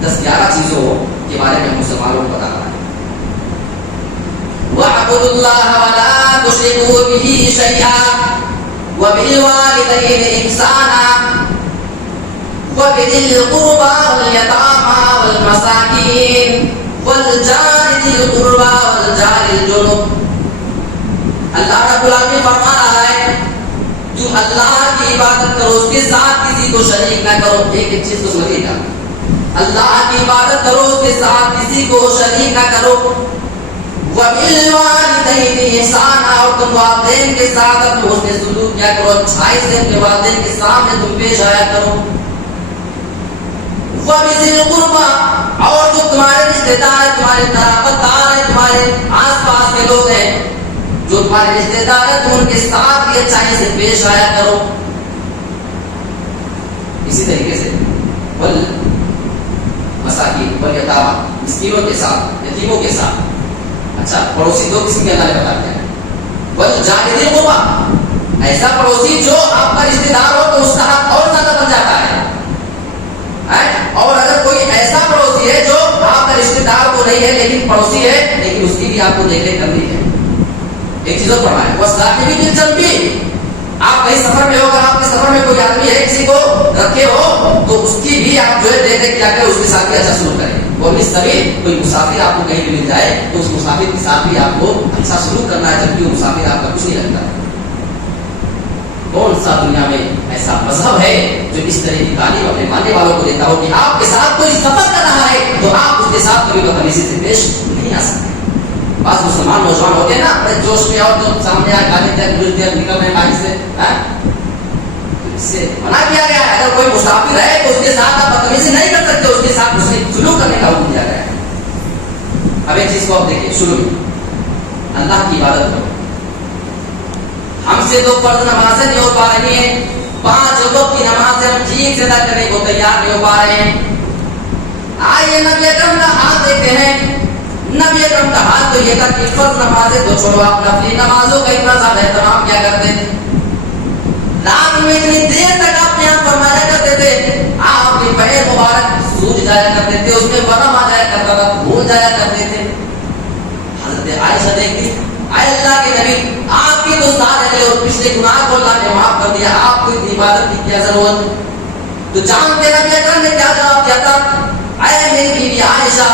10-11 چیزوں کے بارے میں مسلمانوں کو بتا رہا ہے. وَاعْبُدُوا اللَّهَ وَلَا تُشْرِكُوا بِهِ شَيْئًا وَبِالْوَالِدَيْنِ إِحْسَانًا وَبِذِي الْقُرْبَى وَالْيَتَامَى وَالْمَسَاكِينِ وَالْجَارِ ذِي الْقُرْبَى وَالْجَارِ الْجُنُبِ. اللہ رب العالمین فرما رہا ہے تم اللہ کی عبادت کرو, اس کے ساتھ کسی کو شریک نہ کرو. ایک چیز کو سمجھیے گا, اللہ کی عبادت کرو, اس کے ساتھ کسی کو شریک نہ کرو. وَبِالْوَالِدَيْنِ إِحْسَانًا, اور تم والدین کے ساتھ اپنے حسن سلوک کیا کرو, اچھائی سے اپنے والدین کے سامنے تم پیش آیا کرو. وَبِذِي الْقُرْبَى, اور جو تمہارے رشتے دار ہیں, تمہارے قرابت دار ہیں, تمہارے آس پاس کے لوگ ہیں, جو تمہارے رشتے دار ہیں, تم ان کے ساتھ بھی اچھائی سے پیش آیا کرو. اسی طریقے سے والمساکین والیتامى, مسکینوں کے ساتھ, یتیموں کے ساتھ. اچھا, پڑوسی دو قسم کے اللہ نے بتاتے ہیں. والجار ذی القربى, ایسا پڑوسی جو آپ کا رشتے دار ہو تو اس کا حق اور زیادہ بن جاتا ہے. اور اگر کوئی ایسا پڑوسی ہے جو آپ کا رشتے دار تو نہیں ہے لیکن پڑوسی ہے, لیکن اس کی بھی آپ کو دیکھ ریکھ کرنی ہے. ایک چیز اور فرمایا, وَالصَّاحِبِ بِالْجَنبِ, آپ کہیں سفر میں ہو, اگر آپ کے سفر میں کوئی آدمی ہے, کسی کو رکھے ہو, تو اس کی بھی آپ جو ہے دیکھ ریکھ کیا کریں, اس کے ساتھ بھی اچھا سلوک کریں. وَابْنِ السَّبِيلِ, کوئی مسافر آپ کو کہیں بھی مل جائے تو اس مسافر کے ساتھ بھی آپ کو اچھا سلوک کرنا ہے, جبکہ وہ مسافر آپ کا کچھ نہیں لگتا. کون سا دنیا میں ایسا مذہب ہے جو اس طرح کی تعلیم اپنے ماننے والوں کو دیتا ہو کہ آپ کے ساتھ کوئی سفر کر رہا ہے تو آپ اس کے ساتھ کبھی بدتمیزی سے پیش نہیں آ سکتے. بعض مسلمان نوجوان ہوتے ہیں نا, بڑے جوش میں, اور جو سامنے آ گالی دیا گلوچ دیا نکل رہے ہیں بائک سے, اس سے منع کیا گیا ہے. اگر کوئی مسافر ہے تو اس کے ساتھ آپ بدتمیزی نہیں کر سکتے, اس کے ساتھ اس نے سلوک کرنے کا حکم دیا گیا ہے. اب ایک چیز کو آپ دیکھیں, شروع اللہ کی عبادت کرو. ہم سے تو فرض نمازیں نہیں ہو پا رہی ہیں, 5 وقت کی نمازیں ہم ٹھیک سے ادا کرنے کو تیار نہیں ہو پا رہے ہیں. آئیے نبی اکرم کا حال دیکھتے ہیں. نبی اکرم کا حال تو یہ تھا کہ فرض نمازیں تو چھوڑو, آپ نفلی نمازوں کا اتنا زیادہ اہتمام کیا کرتے تھے. رات میں اتنی دیر تک آپ یہاں فرمایا کرتے تھے, آپ کے پیر مبارک سوج جایا کرتے تھے, اس میں ورم آ جایا کرتا تھا, بھول جایا کرتے تھے. حضرت عائشہ دیکھتی, اے اللہ کے نبی, آپ کی تو سارے اور پچھلے گناہ کو اللہ نے معاف کر دیا, آپ کو اتنی عبادت کی کیا ضرورت. تو جانتے نبی اکرم نے کیا جواب دیا تھا, اے میری بیوی عائشہ,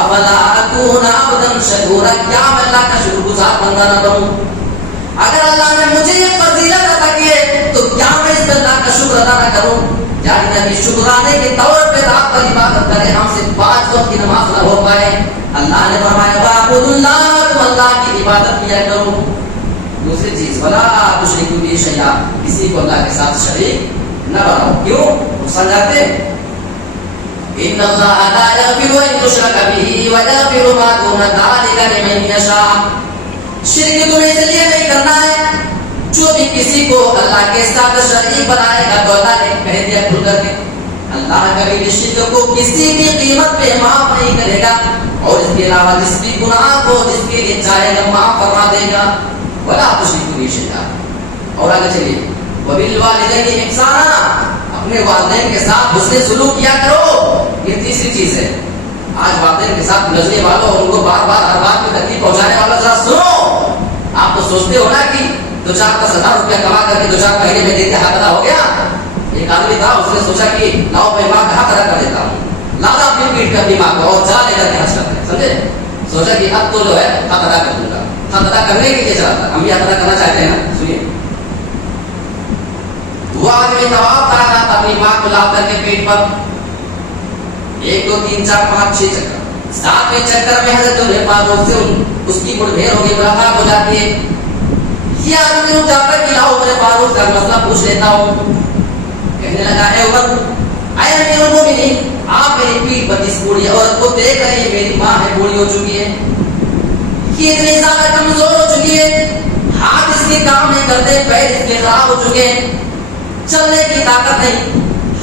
افلا اکون عبدا شکورا, کیا میں اللہ کا شکر گزار بندہ نہ بنوں. اگر اللہ نے مجھے یہ فضیلت عطا کی ہے تو کیا میں اس اللہ کا شکر ادا نہ کروں. یعنی نبی شکرانے کے طور پہ رات پر عبادت کرے, ہم سے 5 وقت کی نماز نہ ہو پائے. اللہ نے فرمایا وَاعْبُدُوا اللَّهَ, تم اللہ کی عبادت کیا کرو. دوسری چیز, وَلَا تُشْرِكُوا بِهِ شَيْئًا, کسی کو اللہ کے ساتھ شریک نہ بناؤ. کیوں؟ نقصان جاتے ہیں. إِنَّ اللَّهَ لَا يَغْفِرُ أَن يُشْرَكَ بِهِ وَيَغْفِرُ مَا دُونَ ذَلِكَ لِمَن يَشَاءُ. شرک تمہیں اس لیے نہیں کرنا ہے, جو بھی کسی کو اللہ کے ساتھ شریک بنائے گا تو اللہ نے کہہ دیا کھل کر کے, اللہ کبھی بھی شرک کو کسی بھی قیمت پہ معاف نہیں کرے گا, اور اس کے علاوہ جس بھی گناہ کو جس کے لیے چاہے گا معاف فرما دے گا. وَلَا تُشْرِكُوا بِهِ شَيْئًا. اور آگے چلیے, وَبِالْوَالِدَيْنِ إِحْسَانًا, اپنے والدین کے ساتھ حسن سلوک کیا کرو. یہ تیسری چیز ہے. آج والدین کے ساتھ گزرنے والوں, ان کو بار بار ہر بات میں تکلیف پہنچانے والوں ذرا سنو. آپ تو سوچتے ہو نا کہ 2-4-10,000 روپیہ کما کر کے 2-4 مہینے میں دیتے حق ادا ہو گیا. ایک آدمی تھا, اس نے سوچا کہ لاؤ میں ماں کا حق ادا کر دیتا ہوں. لالا پھر پیٹ کر دی ماں کو اور چلا لے کر کے حج کرتے ہیں, سمجھے. سوچا کہ اب تو جو ہے حق ادا کر دوں گا. حق ادا کرنے کے لیے چلا تھا. ہم یہ حق ادا کرنا چاہتے ہیں نا, سنیے. وہ آدمی طواف کر رہا تھا, اپنی ماں کو لا کر کے پیٹ پر 1 2 3 4 5 6 چکر. 7ویں چکر میں حضرت عمر فاروق سے اس کی مٹبھیڑ ہو گئی, ملاقات ہو جاتی ہے. یہ آدمی اٹھ جاتا ہے کہ لاؤ عمر فاروق کا مسئلہ پوچھ لیتا ہوں. کہنے لگا, اے عمر, اے امیر المومنین, آپ میری پیٹ پر جس بوڑھی عورت کو دیکھ رہے ہیں, میری ماں ہے, بوڑھی ہو چکی ہے, یہ اتنی زیادہ کمزور ہو چکی ہے, ہاتھ اس کے کام نہیں کرتے, پیر اس کے خراب ہو چکے ہیں, چلنے کی طاقت نہیں,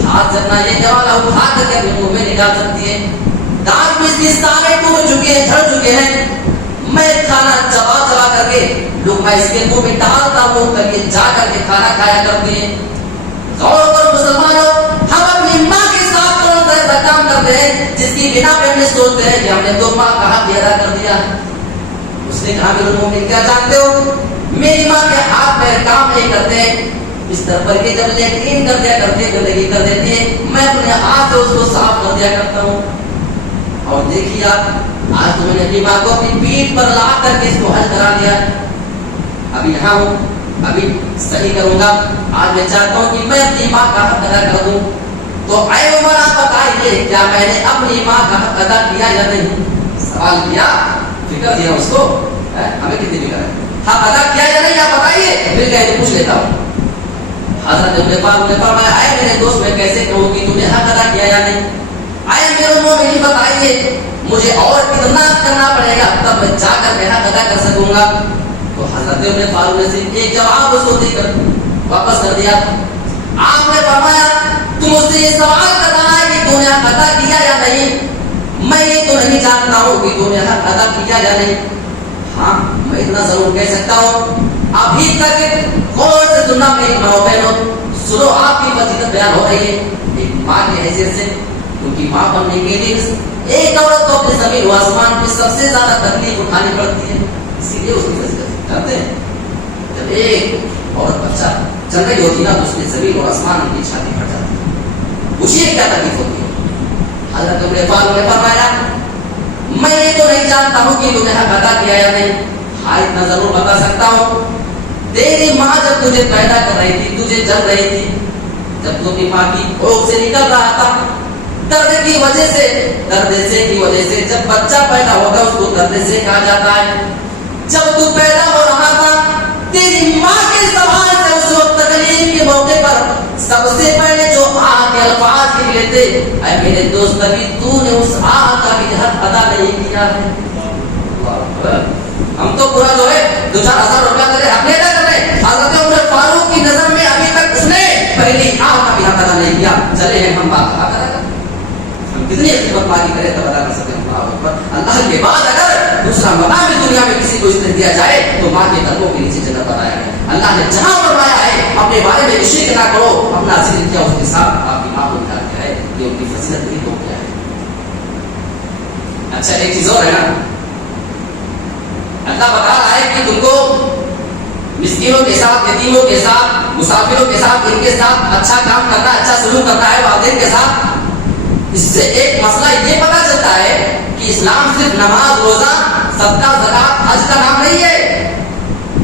ساتھ جتنا یہ جوالا اٹھا کر کے اپنے منہ میں نکال سکتی ہے. دانت میں اس کی سارے ٹوٹ چکے ہیں, جھڑ چکے ہیں. میں کھانا چبا چبا کر کے لقمہ اس کے منہ میں ڈالتا ہوں تب یہ جا کر کے کھانا کھایا کرتی ہے. غور کرو مسلمانوں, ہم اپنی ماں کے ساتھ کون سا ایسا کام کرتے ہیں جس کی بنا پہ ہم سوچتے ہیں کہ ہم نے تو ماں کا حق ادا کر دیا. اس نے کہا میرے مومن کیا جانتے ہو, میری ماں کے ہاتھ پیر کام نہیں کرتے, اس طرح پر کے جب لیٹرین کر دیا کرتے ہیں گندگی کر دیتی ہے, میں اپنے ہاتھ سے اس کو صاف کر دیا کرتا ہوں. اور دیکھیے آپ, آج تو میں نے اپنی ماں کو اپنی پیٹھ پر لا کر کے اس کو حج کرا دیا. ابھی یہاں ہوں, ابھی صحیح کروں گا. آج میں چاہتا ہوں کہ میں اپنی ماں کا حق ادا کر دوں. تو اے عمر آپ بتائیے کیا میں نے اپنی ماں کا حق ادا کیا یا نہیں؟ سوال کیا, فکر دیا اس کو, ہمیں کتنی فکر ہے, حق ادا کیا یا نہیں آپ بتائیے. پھر کہے تو پوچھ لیتا ہوں. حضرت عمر پاک نے فرمایا اے میرے دوست میں کیسے کہوں کہ تم نے حق ادا کیا یا نہیں؟ اے میرے مومنین بتائیے مجھے اور کتنا کرنا پڑے گا تب میں جا کر میں حق ادا کر سکوں گا؟ تو حضرت عمر فاروق نے صرف ایک جواب اس کو دے کر واپس کر دیا. آپ نے فرمایا تم اس سے یہ سوال کرنا ہے کہ تم نے حق ادا کیا یا نہیں, میں یہ تو نہیں جانتا ہوں کہ تم نے حق ادا کیا یا نہیں. ہاں میں اتنا ضرور کہہ سکتا ہوں, ابھی تک غور سے سننا میری ماں بہنوں, سنو آپ کی فضیلت بیان ہو رہی ہے. ایک ماں کی حیثیت سے ان کی ماں بننے کے لیے ایک عورت کو اپنے زمین و آسمان میں سب سے زیادہ تکلیف اٹھانی پڑتی ہے, اسی لیے اس کی فضیلت جانتے ہیں. جب ایک عورت بچہ چل رہی ہوتی نا تو اس کی زمین اور آسمان ان کی چھاتی پھٹ جاتی ہے, پوچھیے کیا تکلیف ہوتی ہے. حضرت عمر فاروق نے فرمایا میں یہ تو نہیں جانتا ہوں کہ تم نے حق ادا کیا یا نہیں, ہاں اتنا ضرور بتا سکتا ہوں, تیری ماں جب تجھے پیدا کر رہی تھی, تجھے جل رہی تھی, جب تو اپنی ماں کی کوکھ سے نکل رہا تھا, درد کی وجہ سے کی وجہ سے جب بچہ پیدا ہوگا اس کو درد سے کہا جاتا ہے. جب تو پیدا ہو رہا تھا تیری ماں کے زبان سے اس وقت تکلیف کے موقع پر سب سے پہلے جو آہ کے الفاظ نکلے تھے, اے میرے دوست ابھی تو نے اس آہ کا بھی حق ادا نہیں کیا ہے. ہم تو پورا جو ہے 2-4 ہزار روپیہ تیرے حق ادا کر رہے ہیں. حضرت عمر فاروق کی نظر میں ابھی تک اس نے پہلی آہ کا بھی حق ادا نہیں کیا. چلے ہیں ہم بات حق ادا کر, ہم کتنی خدمت مالی کریں تب ادا کر سکتے ہیں. اللہ کے بعد اگر دوسرا مقام بھی دنیا میں کسی کو اس نے دیا جائے تو ماں کے قدموں کے نیچے جنت بتایا گیا. اللہ نے جہاں فرمایا ہے اپنے بارے میں شرک نہ کرو, اپنا ذکر کیا اس کے ساتھ آپ کی ماں کو نکال دیا ہے, یہ ان کی فضیلت نہیں تو کیا ہے. اچھا ایک چیز اور ہے نا, اللہ بتا رہا ہے کہ تم کو مسکینوں کے ساتھ, یتیموں کے ساتھ, مسافروں کے ساتھ, ان کے ساتھ اچھا کام کرنا, اچھا سلوک کرنا ہے, والدین کے ساتھ. اس سے ایک مسئلہ یہ پتا چلتا ہے کہ اسلام صرف نماز, روزہ, صدقہ, زکات, حج کا نام نہیں ہے.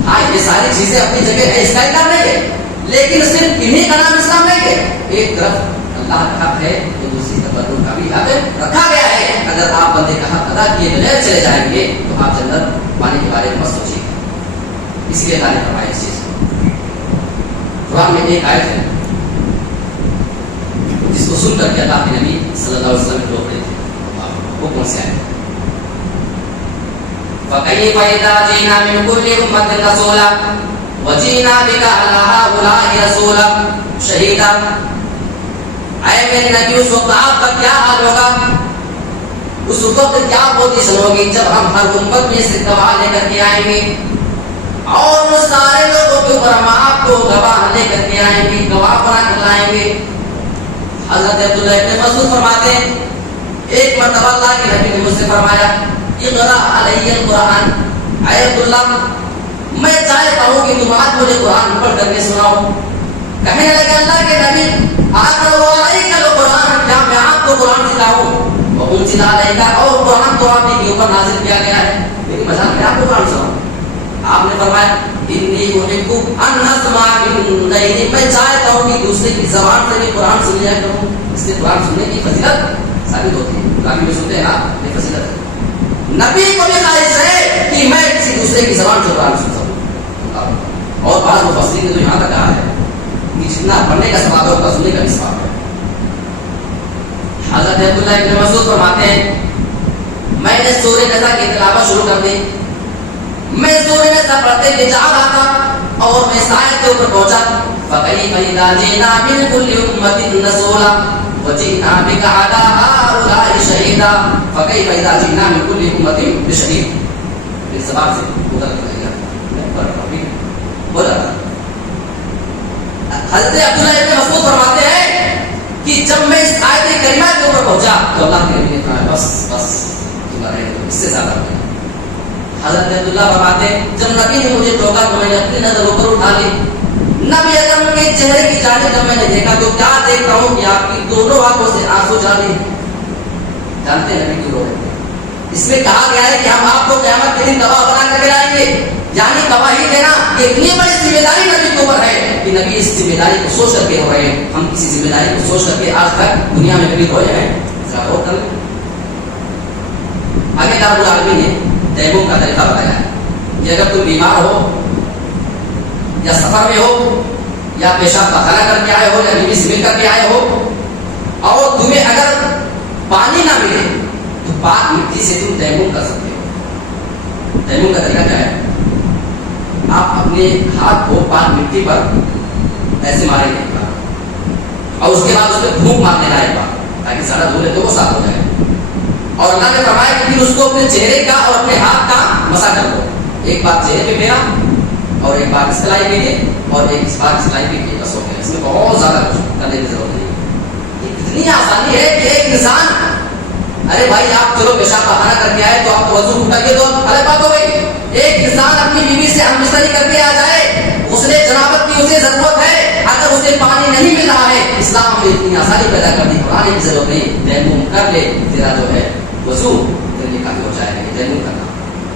ہاں یہ ساری چیزیں اپنی جگہ ہے, اس کا نام نہیں ہے, لیکن صرف انہیں کا نام اسلام نہیں ہے. ایک طرف اللہ کا حق ہے تو دوسری طرف بندوں کا بھی حق رکھا گیا ہے. اگر آپ بندے کا حق ادا کیے بغیر چلے جائیں گے تو آپ جنت پانے کے بارے میں مت سوچیے. اس لیے اللہ نے فرمایا اس چیز کو. قرآن میں ایک آیت ہے جس کو سن کر کے اللہ کے نبی صلی اللہ علیہ وسلم ٹوک رہے تھے. وہ کون سی آیت ہے؟ فَكَيْفَ إِذَا جِئْنَا مِنْ كُلِّ أُمَّةٍ رَسُولًا وَجِئْنَا بِكَ عَلَىٰ هَٰؤُلَاءِ رَسُولًا شَهِيدًا. اے میرے نبی اس وقت آپ کا کیا حال ہوگا, اس وقت کیا پوزیشن ہوگی جب ہم ہر امت میں سے گواہ لے کر کے آئیں گے اور وہ سارے لوگوں کے اوپر ہم آپ کو گواہ لے کر کے آئیں گے, گواہ بنا کر لائیں گے. حضرت عبداللہ ابن مسعود فرماتے ہیں ایک مرتبہ اللہ کے نبی نے مجھ سے فرمایا اقرا علیہ القرآن. اے عبداللہ میں چاہتا ہوں کہ تم آج مجھے قرآن پڑھ کر کے سناؤ. کہنے لگے اللہ کے نبی اقرا علیہ القرآن, کیا میں آپ کو قرآن سکھاؤں؟ وانزل علیہ, اور قرآن تو آپ کے اوپر نازل کیا گیا ہے, لیکن مثلا میں آپ کو قرآن سناؤں. آپ نے فرمایا انی احب ان اسمع من غیری, میں چاہتا ہوں کہ دوسرے کی زبان سے بھی قرآن سن لیا کروں. اس سے قرآن سننے کی فضیلت ثابت ہوتی ہے. قرآن میں سنتے ہیں نا, یہ فضیلت ہے. نبی کو بھی خواہش ہے کہ میں کسی دوسرے کی زبان سے قرآن سن سکوں. اور بعض مفسرین نے تو یہاں تک کہا ہے کہ جتنا پڑھنے کا ثواب ہے اتنا سننے کا بھی ثواب ہے. حضرت عبداللہ ابن مسعود فرماتے ہیں میں نے سورہ نساء کی تلاوت شروع کر دی. میں سورہ نساء پڑھتے ہوئے جا رہا تھا اور میں سائے کے اوپر پہنچا. فكيف إذا جئنا من كل أمة رسولا وجئنا بك على هؤلاء شهيدا فكيف إذا جئنا من كل أمة بشهيد. اس زبان سے ادھر بولا حضرت عبداللہ ابن مسعود فرماتے ہیں کہ جب میں اس آیت کریمہ کے اوپر پہنچا تو اللہ کے نبی نے فرمایا بس تمہارے اس سے زیادہ نہیں. حضرت عبداللہ فرماتے ہیں جب نبی نے مجھے ٹوکا تو میں نے اپنی نظر اوپر اٹھا لی. نبی اکرم کے چہرے کی جانب جب میں نے دیکھا تو کیا دیکھ رہا ہوں کہ آپ کی دونوں آنکھوں سے آنسو جاری. جانتے ہیں نبی کیوں رو رہے ہیں؟ اس میں کہا گیا ہے کہ ہم آپ کو قیامت کے دن گواہ بنا کر کے لائیں گے. یعنی گواہی دینا یہ اتنی بڑی ذمہ داری نبی کے اوپر ہے کہ نبی اس ذمہ داری کو سوچ کر کے ہو رہے ہیں. ہم کسی ذمہ داری کو سوچ کر کے آج تک دنیا میں کبھی ہوئے ہیں؟ آگے دار العالمین نے تیمم کا طریقہ بتایا ہے کہ اگر تم بیمار ہو یا سفر میں ہو یا پیشاب پخانہ کر کے آئے ہو یا بیوی سے مل کر کے آئے ہو اور تمہیں اگر پانی نہ ملے تو پاک مٹی سے تم تیمم کر سکتے ہو. تیمم کا طریقہ کیا ہے؟ آپ اپنے ہاتھ کو پاک مٹی پر ایسے ماریں گے اور اس کے بعد اس پہ پھونک مار دینا ایک بار تاکہ سارا دھولے تو وہ صاف ہو جائے. اور اللہ نے فرمایا کہ پھر اس کو اپنے چہرے کا اور اپنے ہاتھ کا مسا کر دو. ایک بار چہرے پہ پھیرا اور ایک بار سلائی کے لیے اور ایک بار سلائی کے لیے بس ہو گیا. اس میں بہت زیادہ کچھ کرنے کی ضرورت نہیں. یہ اتنی آسانی ہے کہ ایک انسان ارے بھائی آپ چلو پیشاب پخانہ کر کے آئے تو آپ وضو اٹھائیے تو ارے بات ہو گئی. ایک انسان اپنی بیوی سے ہم بستری کر کے آ جائے غسل جنابت کی اسے ضرورت ہے. اگر اسے پانی نہیں مل رہا ہے اسلام نے اتنی آسانی پیدا کر دی پڑھانے کی ضرورت نہیں. تیمم کر لے تیرا جو ہے وضو تیرے کافی ہو جائے گا. تیمم کرنا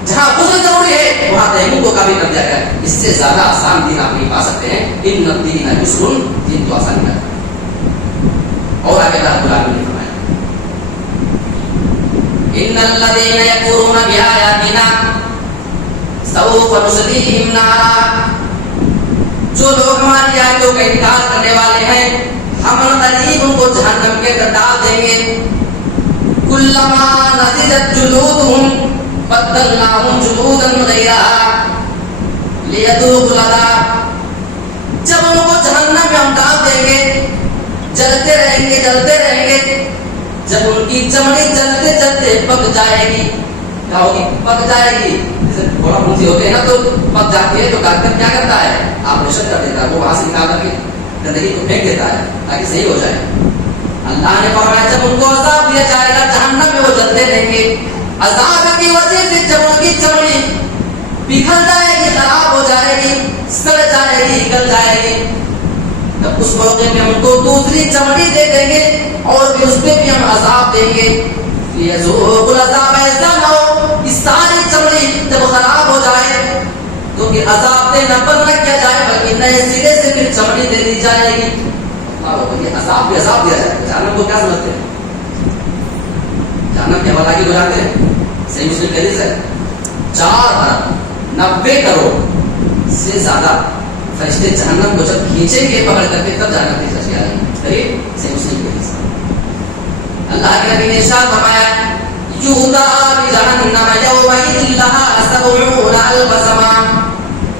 جہاں غسل ضروری ہے وہاں تیمم کو کافی کر دیا گیا. اس سے زیادہ آسان دین آپ نہیں پا سکتے ہیں. ان الدین یسر دین تو آسانی کا. اور آگے اللہ العالمین نے فرمایا ان الذين يكفرون بآياتنا سوف نصليهم نارا. جو لوگ ہماری آیتوں کا انکار کرنے والے ہیں ہم قریب ان کو جہنم کے اندر ڈال دیں گے. کلما نضجت جلودهم بدلناهم جلودا غيرها ليذوقوا العذاب. جب ان کو جہنم میں ہم ڈال دیں گے جلتے رہیں گے جب ان کی چمڑی جلتے جلتے پک جائے گی. کیا ہوگی؟ پک جائے گی. جیسے گھوڑا پھنسی ہوتے ہیں نا تو پک جاتی ہے تو ڈاکٹر کیا کرتا ہے آپریشن کر دیتا ہے. وہ وہاں سے نکال کر کے گندگی کو پھینک دیتا ہے تاکہ صحیح ہو جائے. اللہ نے فرمایا جب ان کو عذاب دیا جائے گا جہنم میں وہ جلتے رہیں گے. عذاب کی وجہ سے جب ان کی چمڑی پگھل جائے گی خراب ہو جائے گی سڑ جائے گی گل جائے گی تب اس موقع میں ہم کو دوسری چمڑی دے دیں گے اور پھر اس پہ بھی ہم عذاب دیں گے. یہ ذوق العذاب ایسا نہ ہو کہ ساری چمڑی جب خراب ہو جائے تو پھر عذاب دینا بند نہ کیا جائے بلکہ نئے سرے سے پھر چمڑی دے دی جائے گی. یہ عذاب بھی عذاب دیا جائے. جہنم کو کیا سمجھتے ہیں؟ جہنم کے حوالہ کی گزارتے ہیں. صحیح مسلم حدیث ہے 4 ارب 90 کروڑ سے زیادہ فرشتے جہنم کو جب کھینچیں گے پکڑ کر کے تب جہنم کی سچ آئے گی. صحیح مسلم کی حدیث. اللہ کے نبی نے ارشاد فرمایا یودا بجہنم یومئذ لہا 70,000 زمان.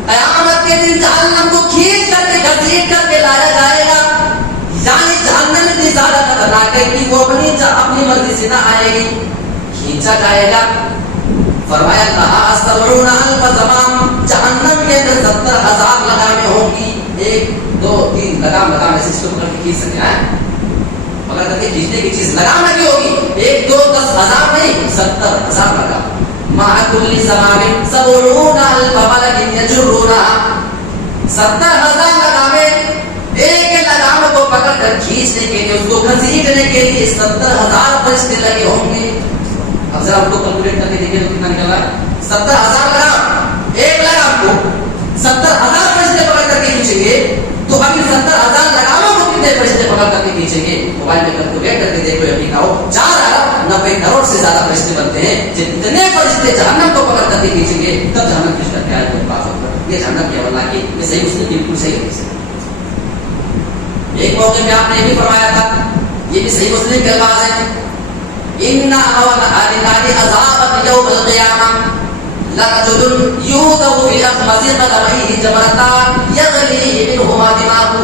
قیامت کے دن جہنم کو کھینچ کر کے گھسیٹ کر کے لایا جائے گا. یعنی جہنم اتنی زیادہ خطرناک ہے کہ وہ اپنی مرضی سے نہ آئے گی. کھینچا جائے گا. فرمایا لہا 70,000 زمان. جہنم کے اندر 70,000 لگامیں ہوں گی. 1 2 3 لگام ایسے اس کو پکڑ کے کھینچ سکتے ہیں. پکڑ کر کے کھینچنے کی چیز لگام لگی ہوگی. 1 2 10 ہزار نہیں 70,000 لگام. مع كل زمان 70,000 ملك يجرونها. 70,000 لگامیں ایک لگام کو پکڑ کر کھینچنے کے لیے اس کو گھسیٹنے کے لیے 70,000 فرشتے لگے ہوں گے. اب ذرا ان کو کیلکولیٹ کر کے دیکھیں تو کتنا نکل رہا ہے. 70,000 لگام. ایک لگام کو 70,000 فرشتے پکڑ کر کے کھینچیں گے تو ابھی 70,000 لگاموں کو کتنے فرشتے پکڑ کر کے کھینچیں گے. موبائل میں کیلکولیٹ کر کے دیکھو یقین آؤ 4 ارب 90 کروڑ سے زیادہ فرشتے بنتے ہیں. جتنے فرشتے جہنم کو پکڑ کر کے کھینچیں گے تب جہنم کس کا خیال کے پاس ہوگا. یہ جہنم کی اللہ کی یہ صحیح مسلم بالکل صحیح ہے. ایک موقع میں آپ نے یہ بھی فرمایا تھا یہ بھی صحیح مسلم کے الفاظ ہیں ان اول اهل النار عذابا يوم القيامه لرجل يوضع في اخمص قدميه جمرتان يغلي منهما دماغه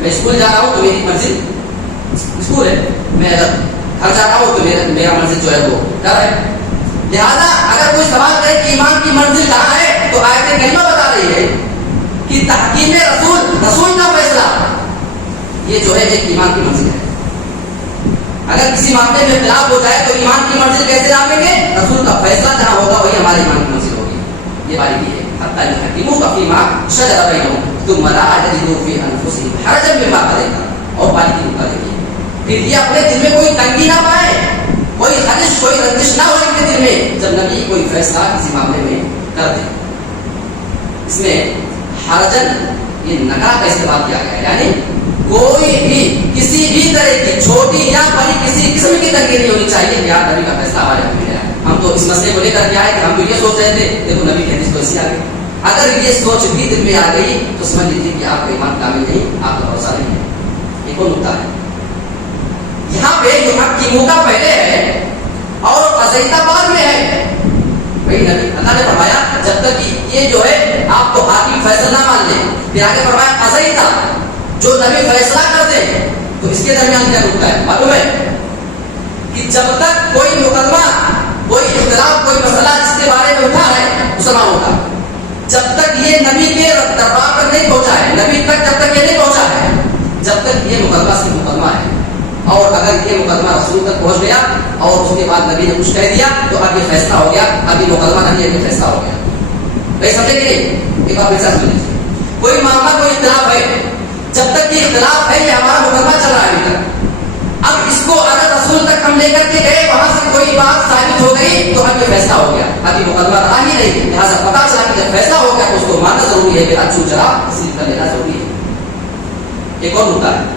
میں اسکول جا رہا ہوں تو میری منزل اسکول ہے. میں اگر گھر جا رہا ہوں تو میرا منزل جو ہے وہ گھر ہے. لہذا اگر کوئی سوال کرے کہ ایمان کی منزل کہاں ہے تو آیت کریمہ بتا رہی ہے کہ تحکیم رسول کا فیصلہ یہ جو ہے ایک ایمان کی منزل ہے. اگر کسی معاملے میں اختلاف ہو جائے تو ایمان کی منزل کیسے ناپیں گے؟ رسول کا فیصلہ جہاں ہوگا وہی ہماری ایمان کی منزل ہوگی. یہ بات ہے حتی یحکموک فیما شجر بینہم ثم لا یجدوا فی انفسہم حرجا مما قضیت. اور بات کی نقطہ دیکھیے، پھر یہ اپنے دل میں کوئی تنگی نہ پائے، کوئی خدش کوئی رنجش نہ ہو ان کے دل میں جب نبی کوئی فیصلہ کسی معاملے میں کر دے. اس میں حرجن یہ نکرہ کا استعمال کیا گیا ہے، یعنی کوئی بھی کسی بھی طرح کی چھوٹی یا بڑی کسی قسم کی تنگی نہیں ہونی چاہیے کہ یار نبی کا فیصلہ ہمارے حق میں ہے. ہم تو اس مسئلے کو لے کر کے آئے کہ ہم تو یہ سوچ رہے تھے، دیکھو نبی کی حدیث تو ایسی آ گئی. اگر یہ سوچ بھی دل میں آ گئی تو سمجھ لیجیے کہ آپ کا ایمان کامل نہیں، آپ کا بھروسہ نہیں ہے. ایک اور نقطہ ہے یہاں پہ جو حکیموں کا پہلے ہے اور قضیہ بعد میں ہے. بھائی نبی اللہ نے فرمایا جب تک کہ یہ جو ہے آپ کو حاکم فیصلہ نہ مان لے، پھر آگے فرمایا قضیہ جو نبی فیصلہ کرتے ہیں. تو اس کے درمیان کیا نقطہ ہے معلوم ہے کہ جب تک کوئی مقدمہ کوئی اختلاف کوئی مسئلہ جس کے بارے میں اٹھا ہے مسلمانوں کا، جب تک یہ نبی کے دربار پر نہیں پہنچا ہے، نبی تک جب تک یہ نہیں پہنچا ہے، جب تک یہ مقدمہ صرف مقدمہ ہے. اور اگر یہ مقدمہ رسول تک پہنچ گیا اور اس کے بعد نبی نے کچھ کہہ دیا تو اب یہ فیصلہ ہو گیا، اب یہ مقدمہ نہیں ہے، یہ فیصلہ ہو گیا. بھائی سمجھے کہ نہیں؟ ایک بار پھر سمجھ لیجیے، کوئی معاملہ کوئی اختلاف ہے، جب تک یہ اختلاف ہے یہ ہمارا مقدمہ چل رہا ہے ابھی تک. اب اس کو اگر رسول تک ہم لے کر کے گئے، وہاں سے کوئی بات ثابت ہو گئی تو اب یہ فیصلہ ہو گیا، اب یہ مقدمہ رہا ہی نہیں. لہٰذا پتا چلا کہ جب فیصلہ ہو گیا تو اس کو ماننا ضروری ہے، میرا چھوٹ چلا تسلیم کر لینا ضروری ہے. ایک اور نقطہ ہے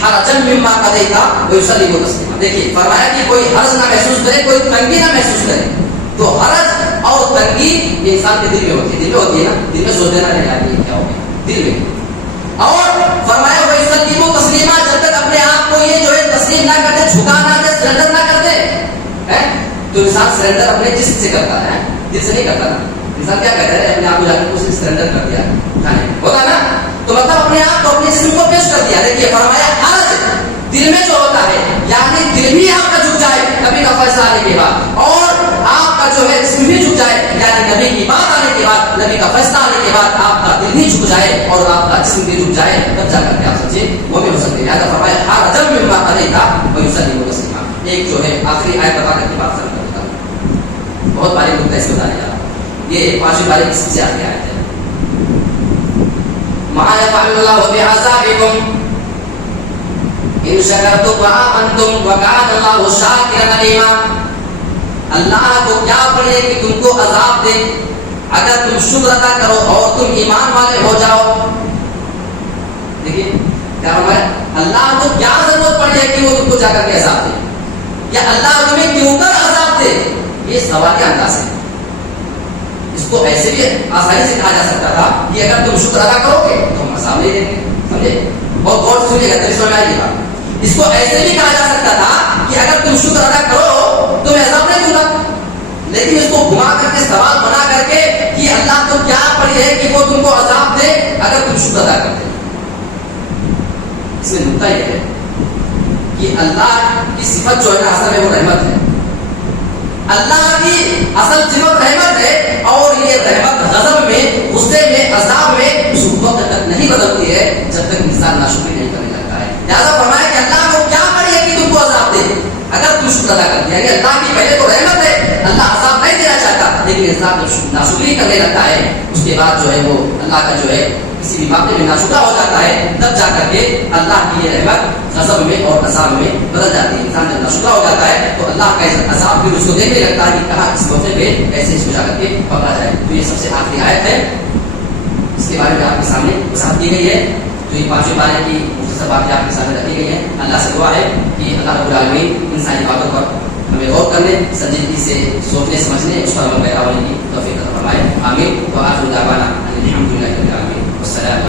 حرجن مما قضیت ویسلم تسلیما. دیکھیے فرمایا کہ کوئی حرج نہ محسوس کرے، کوئی تنگی نہ محسوس کرے. تو حرج اور تنگی یہ انسان کے دل میں ہوتی ہے، دل میں ہوتی ہے نا، دل میں سوچ دینا نہیں جاتی کیا ہو گیا دل میں. اور فرمایا ویسلم تسلیما، جب تک اپنے آپ کو یہ جو ہے تسلیم نہ کرتے، جھکا نہ دے، سرنڈر نہ کرتے. تو انسان سرنڈر اپنے جسم سے کرتا ہے، دل سے نہیں کرتا نا. انسان کیا کہتا ہے اپنے آپ کو جا کے اس نے سرنڈر کر دیا، ہوتا نا، تو مطلب اپنے آپ کو اپنے جسم کو پیش کر دیا. دیکھیے فرمایا حرج دل میں جو ہوتا ہے، یعنی دل بھی آپ کا جھک جائے نبی کا فیصلہ آنے کے بعد، اور آپ کا جو ہے جسم بھی جھک جائے، یعنی نبی کی بات آنے کے بعد، نبی کا فیصلہ آنے کے بعد آپ کا دل بھی جھک جائے اور آپ کا جسم بھی جھک جائے، تب جا کر کے آپ سچے وہ بھی ہو سکتے ہیں. لہٰذا فرمایا حرج مما قضیت ویسلم تسلیما. ایک جو ہے آخری آیت بتا کر کے بات ختم کر دیتا ہوں، بہت باریک نقطہ اس کو بتانے جا رہا ہوں. یہ پانچویں باری کی سب سے آخری آیت ہے. ما يفعل الله بعذابكم ان شكرتم وآمنتم وكان الله شاكرا عليما. اللہ کو کیا پڑے کہ تم کو عذاب دے اگر تم شکر ادا کرو اور تم ایمان والے ہو جاؤ. دیکھیے کیا ہوا ہے، اللہ کو کیا ضرورت پڑ جائے کہ وہ تم کو جا کر کے عذاب دے، یا اللہ تمہیں کیوں کر عذاب دے. یہ سوال کے انداز ہے. اس کو ایسے بھی آسانی سے کہا جا سکتا تھا کہ اگر تم شکر ادا کرو گے تو ہم عذاب نہیں دیں گے. سمجھے؟ بہت غور سے سنیے گا تب سمجھ آئے گا. اس کو ایسے بھی کہا جا سکتا تھا کہ اگر تم شکر ادا کرو تو میں عذاب نہیں دوں گا. لیکن اس کو گھما کر کے سوال بنا کر کے کہ اللہ کو کیا پڑی ہے کہ وہ تم کو عذاب دے اگر تم شکر ادا کرتے. اس میں نقطہ یہ ہے کہ اللہ کی صفت جو ہے نا اصل میں وہ رحمت ہے. اللہ کی اصل صفت رحمت ہے، اور یہ رحمت غضب میں، غصے میں، عذاب میں اس وقت تک نہیں بدلتی ہے جب تک انسان ناشکری نہیں کرنے لگتا ہے. لہٰذا فرمایا کہ اللہ کو کیا پڑی ہے کہ تم کو عذاب دے اگر تم شکر ادا کرتے. یعنی اللہ کی پہلے تو رحمت ہے، اللہ عذاب نہیں دینا چاہتا، لیکن انسان جب ناشکری کرنے لگتا ہے اس کے بعد جو ہے وہ اللہ کا جو ہے کسی بھی معاملے میں ناشکرا ہو جاتا ہے، تب جا کر کے اللہ کی یہ رحمت غضب میں اور عذاب میں بدل جاتی ہے. انسان جب ناشکرا ہو جاتا ہے تو اللہ کا عذاب بھی اس کو دیکھنے لگتا ہے کہ کہاں اس موقع پہ ایسے اس کو جا کر کے پکڑا جائے. تو یہ سب سے آخری آیت ہے، اس کے بارے میں آپ کے سامنے وضاحت کی گئی ہے. تو یہ پانچویں بارے کی مختصر باتیں آپ کے سامنے رکھی گئی ہیں. اللہ سے دعا ہے کہ اللہ رب العالمین ان ساری باتوں پر ہمیں غور کرنے، سنجیدگی سے سوچنے سمجھنے، اس پر عمل پیرا ہونے کی توفیق عطا فرمائے. آمین. وآخر دعوانا الحمد للہ رب العالمین. والسلام